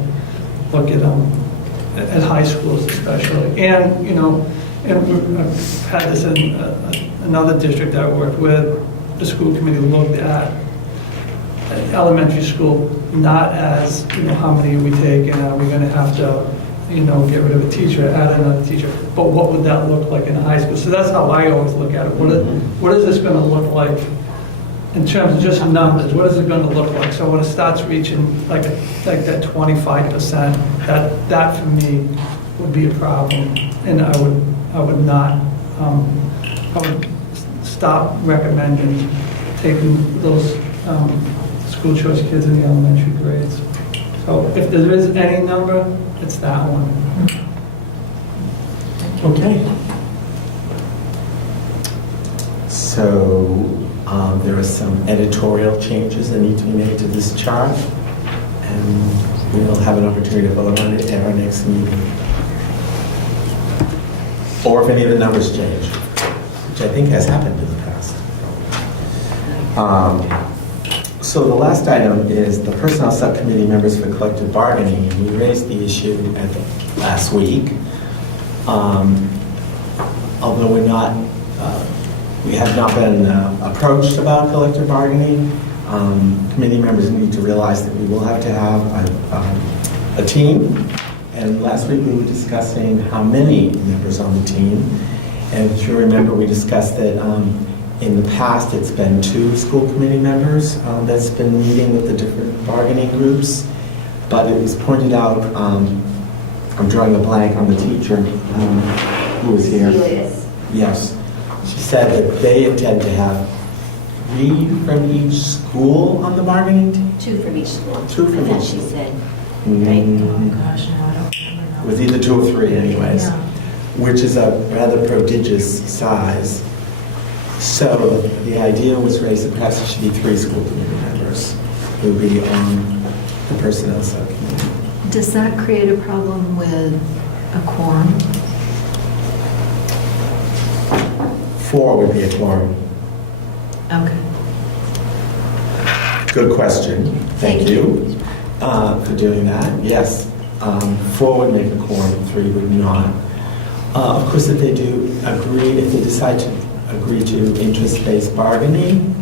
look at high schools especially. And, and I've had this in another district I worked with. The school committee looked at elementary school not as, how many we take and are we going to have to, get rid of a teacher, add another teacher, but what would that look like in high school? So that's how I always look at it. What is this going to look like in terms of just numbers? What is it going to look like? So when it starts reaching like that 25%, that for me would be a problem, and I would not. I would stop recommending taking those school choice kids in the elementary grades. So if there is any number, it's that one. Okay. So there are some editorial changes that need to be made to this chart, and we'll have an opportunity to vote on it at our next meeting. Or if any of the numbers change, which I think has happened in the past. So the last item is the Personnel Subcommittee members for collective bargaining. And we raised the issue at the last week. Although we have not been approached about collective bargaining, committee members need to realize that we will have to have a team. And last week we were discussing how many members on the team. And if you remember, we discussed that in the past it's been 2 school committee members that's been meeting with the different bargaining groups. But it was pointed out, I'm drawing a blank on the teacher who was here. Yes. She said that they intend to have 3 from each school on the bargaining team? 2 from each school. 2 from each She school. said. Oh, gosh, no, I don't remember. It was either 2 or 3 anyways, Yeah. which is a rather prodigious size. So the idea was raised that perhaps it should be 3 school committee members who would be on the personnel subcommittee. Does that create a problem with a quorum? 4 would be a quorum. Okay. Good question. Thank you for doing that. Yes, 4 would make a quorum, 3 would not. Of course, if they do agree, if they decide to agree to interest-based bargaining,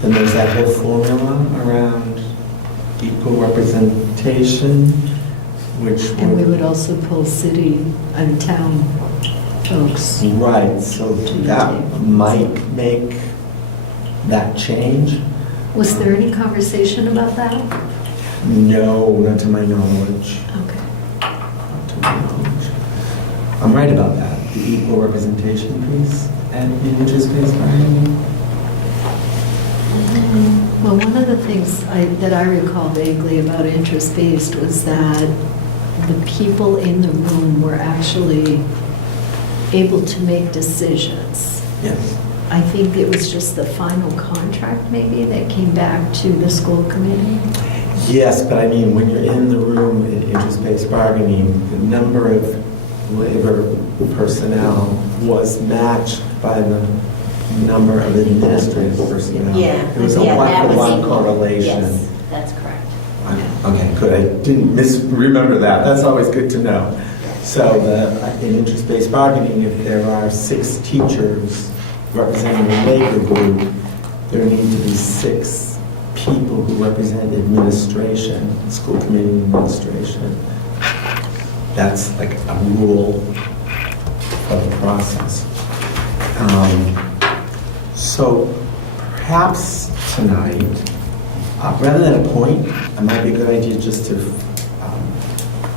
then there's that whole formula around equal representation, which And we would also pull city and town folks. Right, so that might make that change. Was there any conversation about that? No, not to my knowledge. Okay. Not to my knowledge. I'm right about that, the equal representation piece and the interest-based bargaining. Well, one of the things that I recall vaguely about interest-based was that the people in the room were actually able to make decisions. Yes. I think it was just the final contract maybe that came back to the school committee. Yes, but I mean, when you're in the room in interest-based bargaining, the number of labor personnel was matched by the number of administrative personnel. Yeah. It was a Yeah, that was one-to-one equal. correlation. Yes, that's correct. Okay, good. I didn't remember that. That's always good to know. So in interest-based bargaining, if there are 6 teachers representing a labor group, there need to be 6 people who represent administration, school committee administration. That's like a rule of the process. So perhaps tonight, rather than a point, it might be a good idea just to,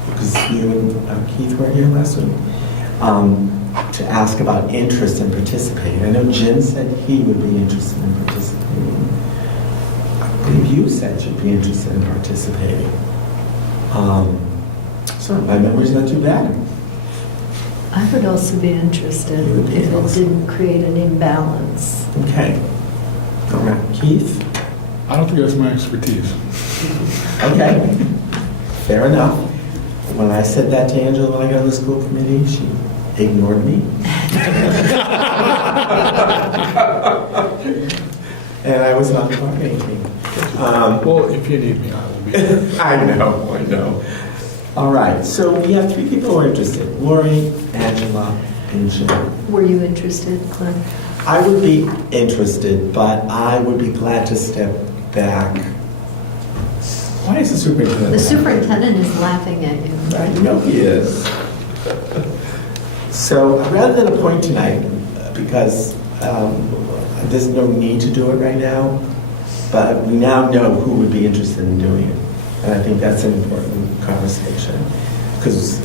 because you and Keith were here last week, to ask about interest in participating. I know Jim said he would be interested in participating. I believe you said you'd be interested in participating. So my memory's not too bad. I would also be interested You would be if it also. didn't create an imbalance. Okay. All right, Keith? I don't think that's my expertise. Okay. Fair enough. When I said that to Angela when I got on the school committee, she ignored me. And I was on the bargaining team. Well, if you need me, I will be there. I know. All right, so we have 3 people who are interested, Lori, Angela, and Jim. Were you interested, Glenn? I would be interested, but I would be glad to step back. Why is the superintendent? The laughing? superintendent is laughing at you. I know he is. So rather than a point tonight, because there's no need to do it right now, but we now know who would be interested in doing it. And I think that's an important conversation, because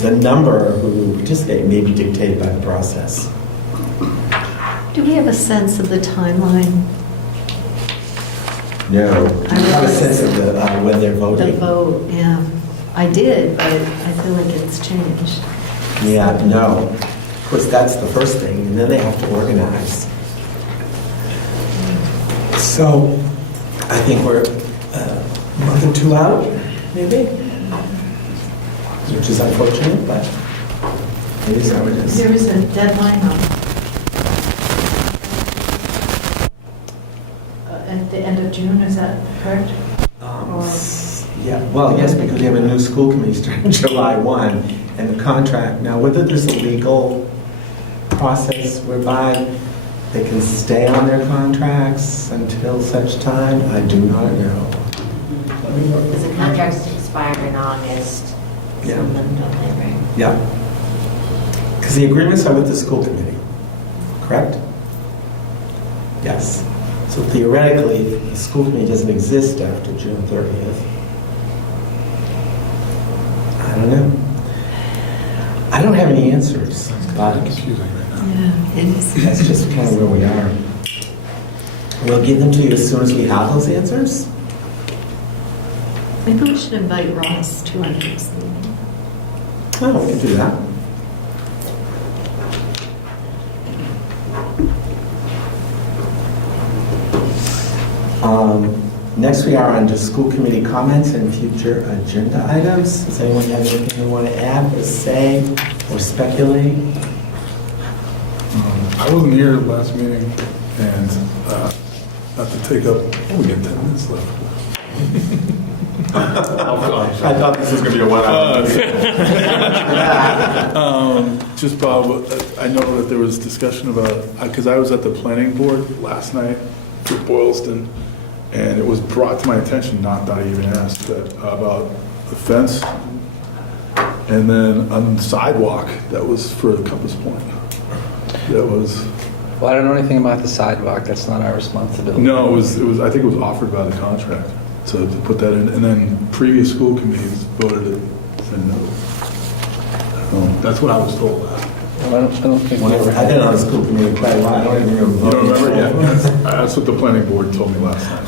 the number who will participate may be dictated by the process. Do we have a sense of the timeline? No. Do you have a sense of when they're voting? The vote, yeah. I did, but I feel like it's changed. Yeah, no. Of course, that's the first thing, and then they have to organize. So, I think we're a month or two out, maybe? Which is unfortunate, but it is how it is. There is a deadline at the end of June, is that correct? Yeah, well, yes, because we have a new school committee starting July 1, and the contract, now whether there's a legal process whereby they can stay on their contracts until such time, I do not know. Because the contracts expire in August. Yeah. Some of them don't they, right? Yeah. Because the agreements are with the school committee, correct? Yes. So theoretically, the school committee doesn't exist after June 30th. I don't know. I don't have any answers, but Confusing right now. Yeah, it is. that's just kind of where we are. We'll give them to you as soon as we have those answers. Maybe we should invite Ross to our next meeting. Oh, we can do that. Next, we are on to school committee comments and future agenda items. Does anyone have anything they want to add or say or speculate? I wasn't here last meeting, and not to take up, we got 10 minutes left. I thought this was going to be a one-hour. Just Bob, I know that there was discussion about, because I was at the planning board last night for Boylston, and it was brought to my attention, not that I even asked, about the fence, and then on the sidewalk, that was for Compass Point. That was, Well, I don't know anything about the sidewalk, that's not our responsibility. no, it was, I think it was offered by the contract to put that in, and then previous school committees voted it, said no. That's what I was told last. Well, I don't think we ever I've been on the school committee quite a while. I don't even remember. You don't remember? Yeah, that's what the planning board told me last night.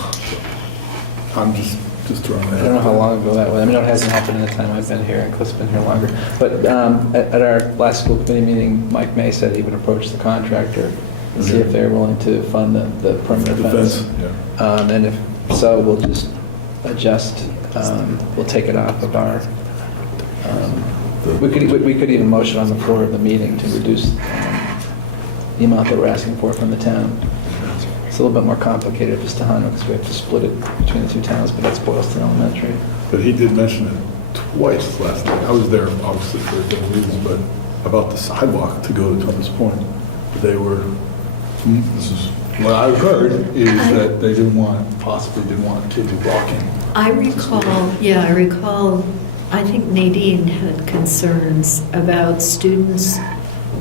So I'm just throwing that I don't know how out. long ago that was. I mean, it hasn't happened in the time I've been here, and Cliff's been here longer. But at our last school committee meeting, Mike May said he would approach the contractor and see if they're willing to fund the perimeter The fence. fence, yeah. And if so, we'll just adjust, we'll take it off of our, we could even motion on the floor of the meeting to reduce the amount that we're asking for from the town. It's a little bit more complicated if it's Tohono, because we have to split it between the two towns, but that's Boylston Elementary. But he did mention it twice last night. I was there obviously for different reasons, but about the sidewalk to go to Compass Point. They were, this is what I've heard, is that they possibly didn't want kids walking. I recall, I think Nadine had concerns about students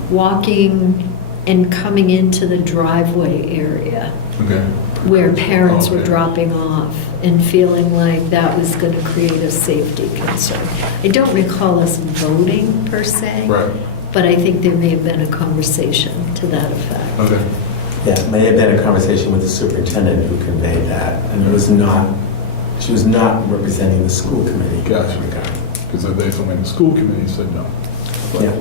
walking and coming into the driveway area Okay. where parents were Okay. dropping off and feeling like that was going to create a safety concern. I don't recall us voting per se. Right. But I think there may have been a conversation to that effect. Okay. Yeah, it may have been a conversation with the superintendent who conveyed that, and she was not representing the school committee. Gotcha. Because they told me the school committee said no. Yeah.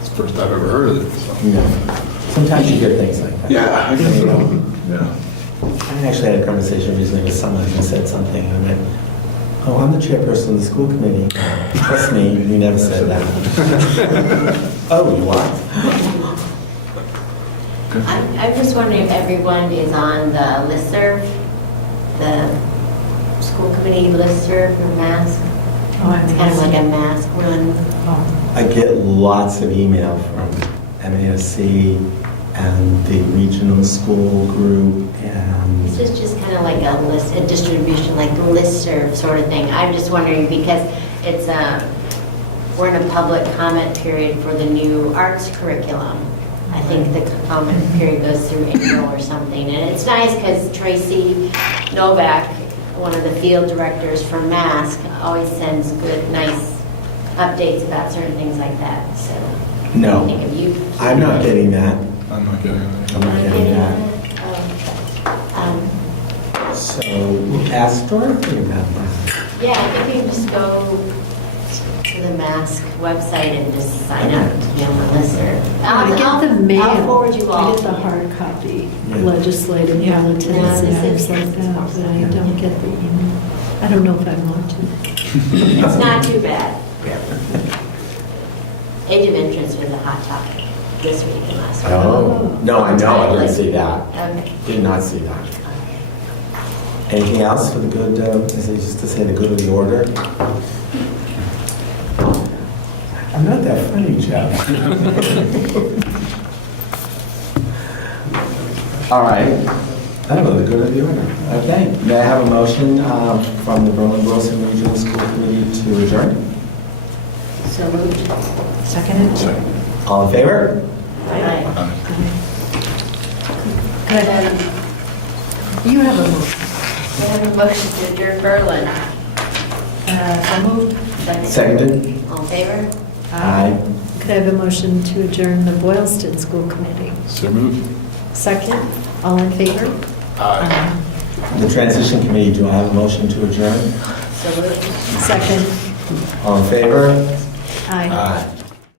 It's the first I've ever heard of it, so. Yeah. Sometimes you get things like that. Yeah, I guess so. Yeah. I actually had a conversation recently with someone who said something, and I went, oh, I'm the chairperson of the school committee. Trust me, you never said that. Oh, you are? I'm just wondering if everyone is on the listserv, the school committee listserv for mask. It's kind of like a mask run. I get lots of email from MASC and the regional school group, and This is just kind of like a list, a distribution, like listserv sort of thing. I'm just wondering because it's, we're in a public comment period for the new arts curriculum. I think the comment period goes through April or something. And it's nice because Tracy Novak, one of the field directors for MASC, always sends good, nice updates about certain things like that. So No. I think of you. I'm not getting that. I'm not getting it. I'm not getting that. Oh. So ask Dorothy about that. Yeah, I think you can just go to the Mask website and just sign up to be on the listserv. I get the mail. I'll forward you all. I get the hard copy, Yeah. legislative Yeah. bulletins Yeah, and this things is- like that, but I don't get the email. I don't know if I want to. It's not too bad. Age of Entrance was a hot topic this week and last week. Oh, no, I know, I didn't see that. Okay. Did not see that. Anything else for the good, as they used to say, the good of the order? I'm not that funny, Jeff. All right. I don't know, the good of the order. Okay. May I have a motion from the Berlin-Wilson Regional School Committee to adjourn? So moved. Seconded? All in favor? Right. Good. You have a motion. We have a motion to adjourn Berlin. So moved. Seconded? All in favor? Aye. Could I have a motion to adjourn the Boylston School Committee? So moved. Second, all in favor? Aye. The Transition Committee, do I have a motion to adjourn? So moved. Second, All in favor? aye. Aye.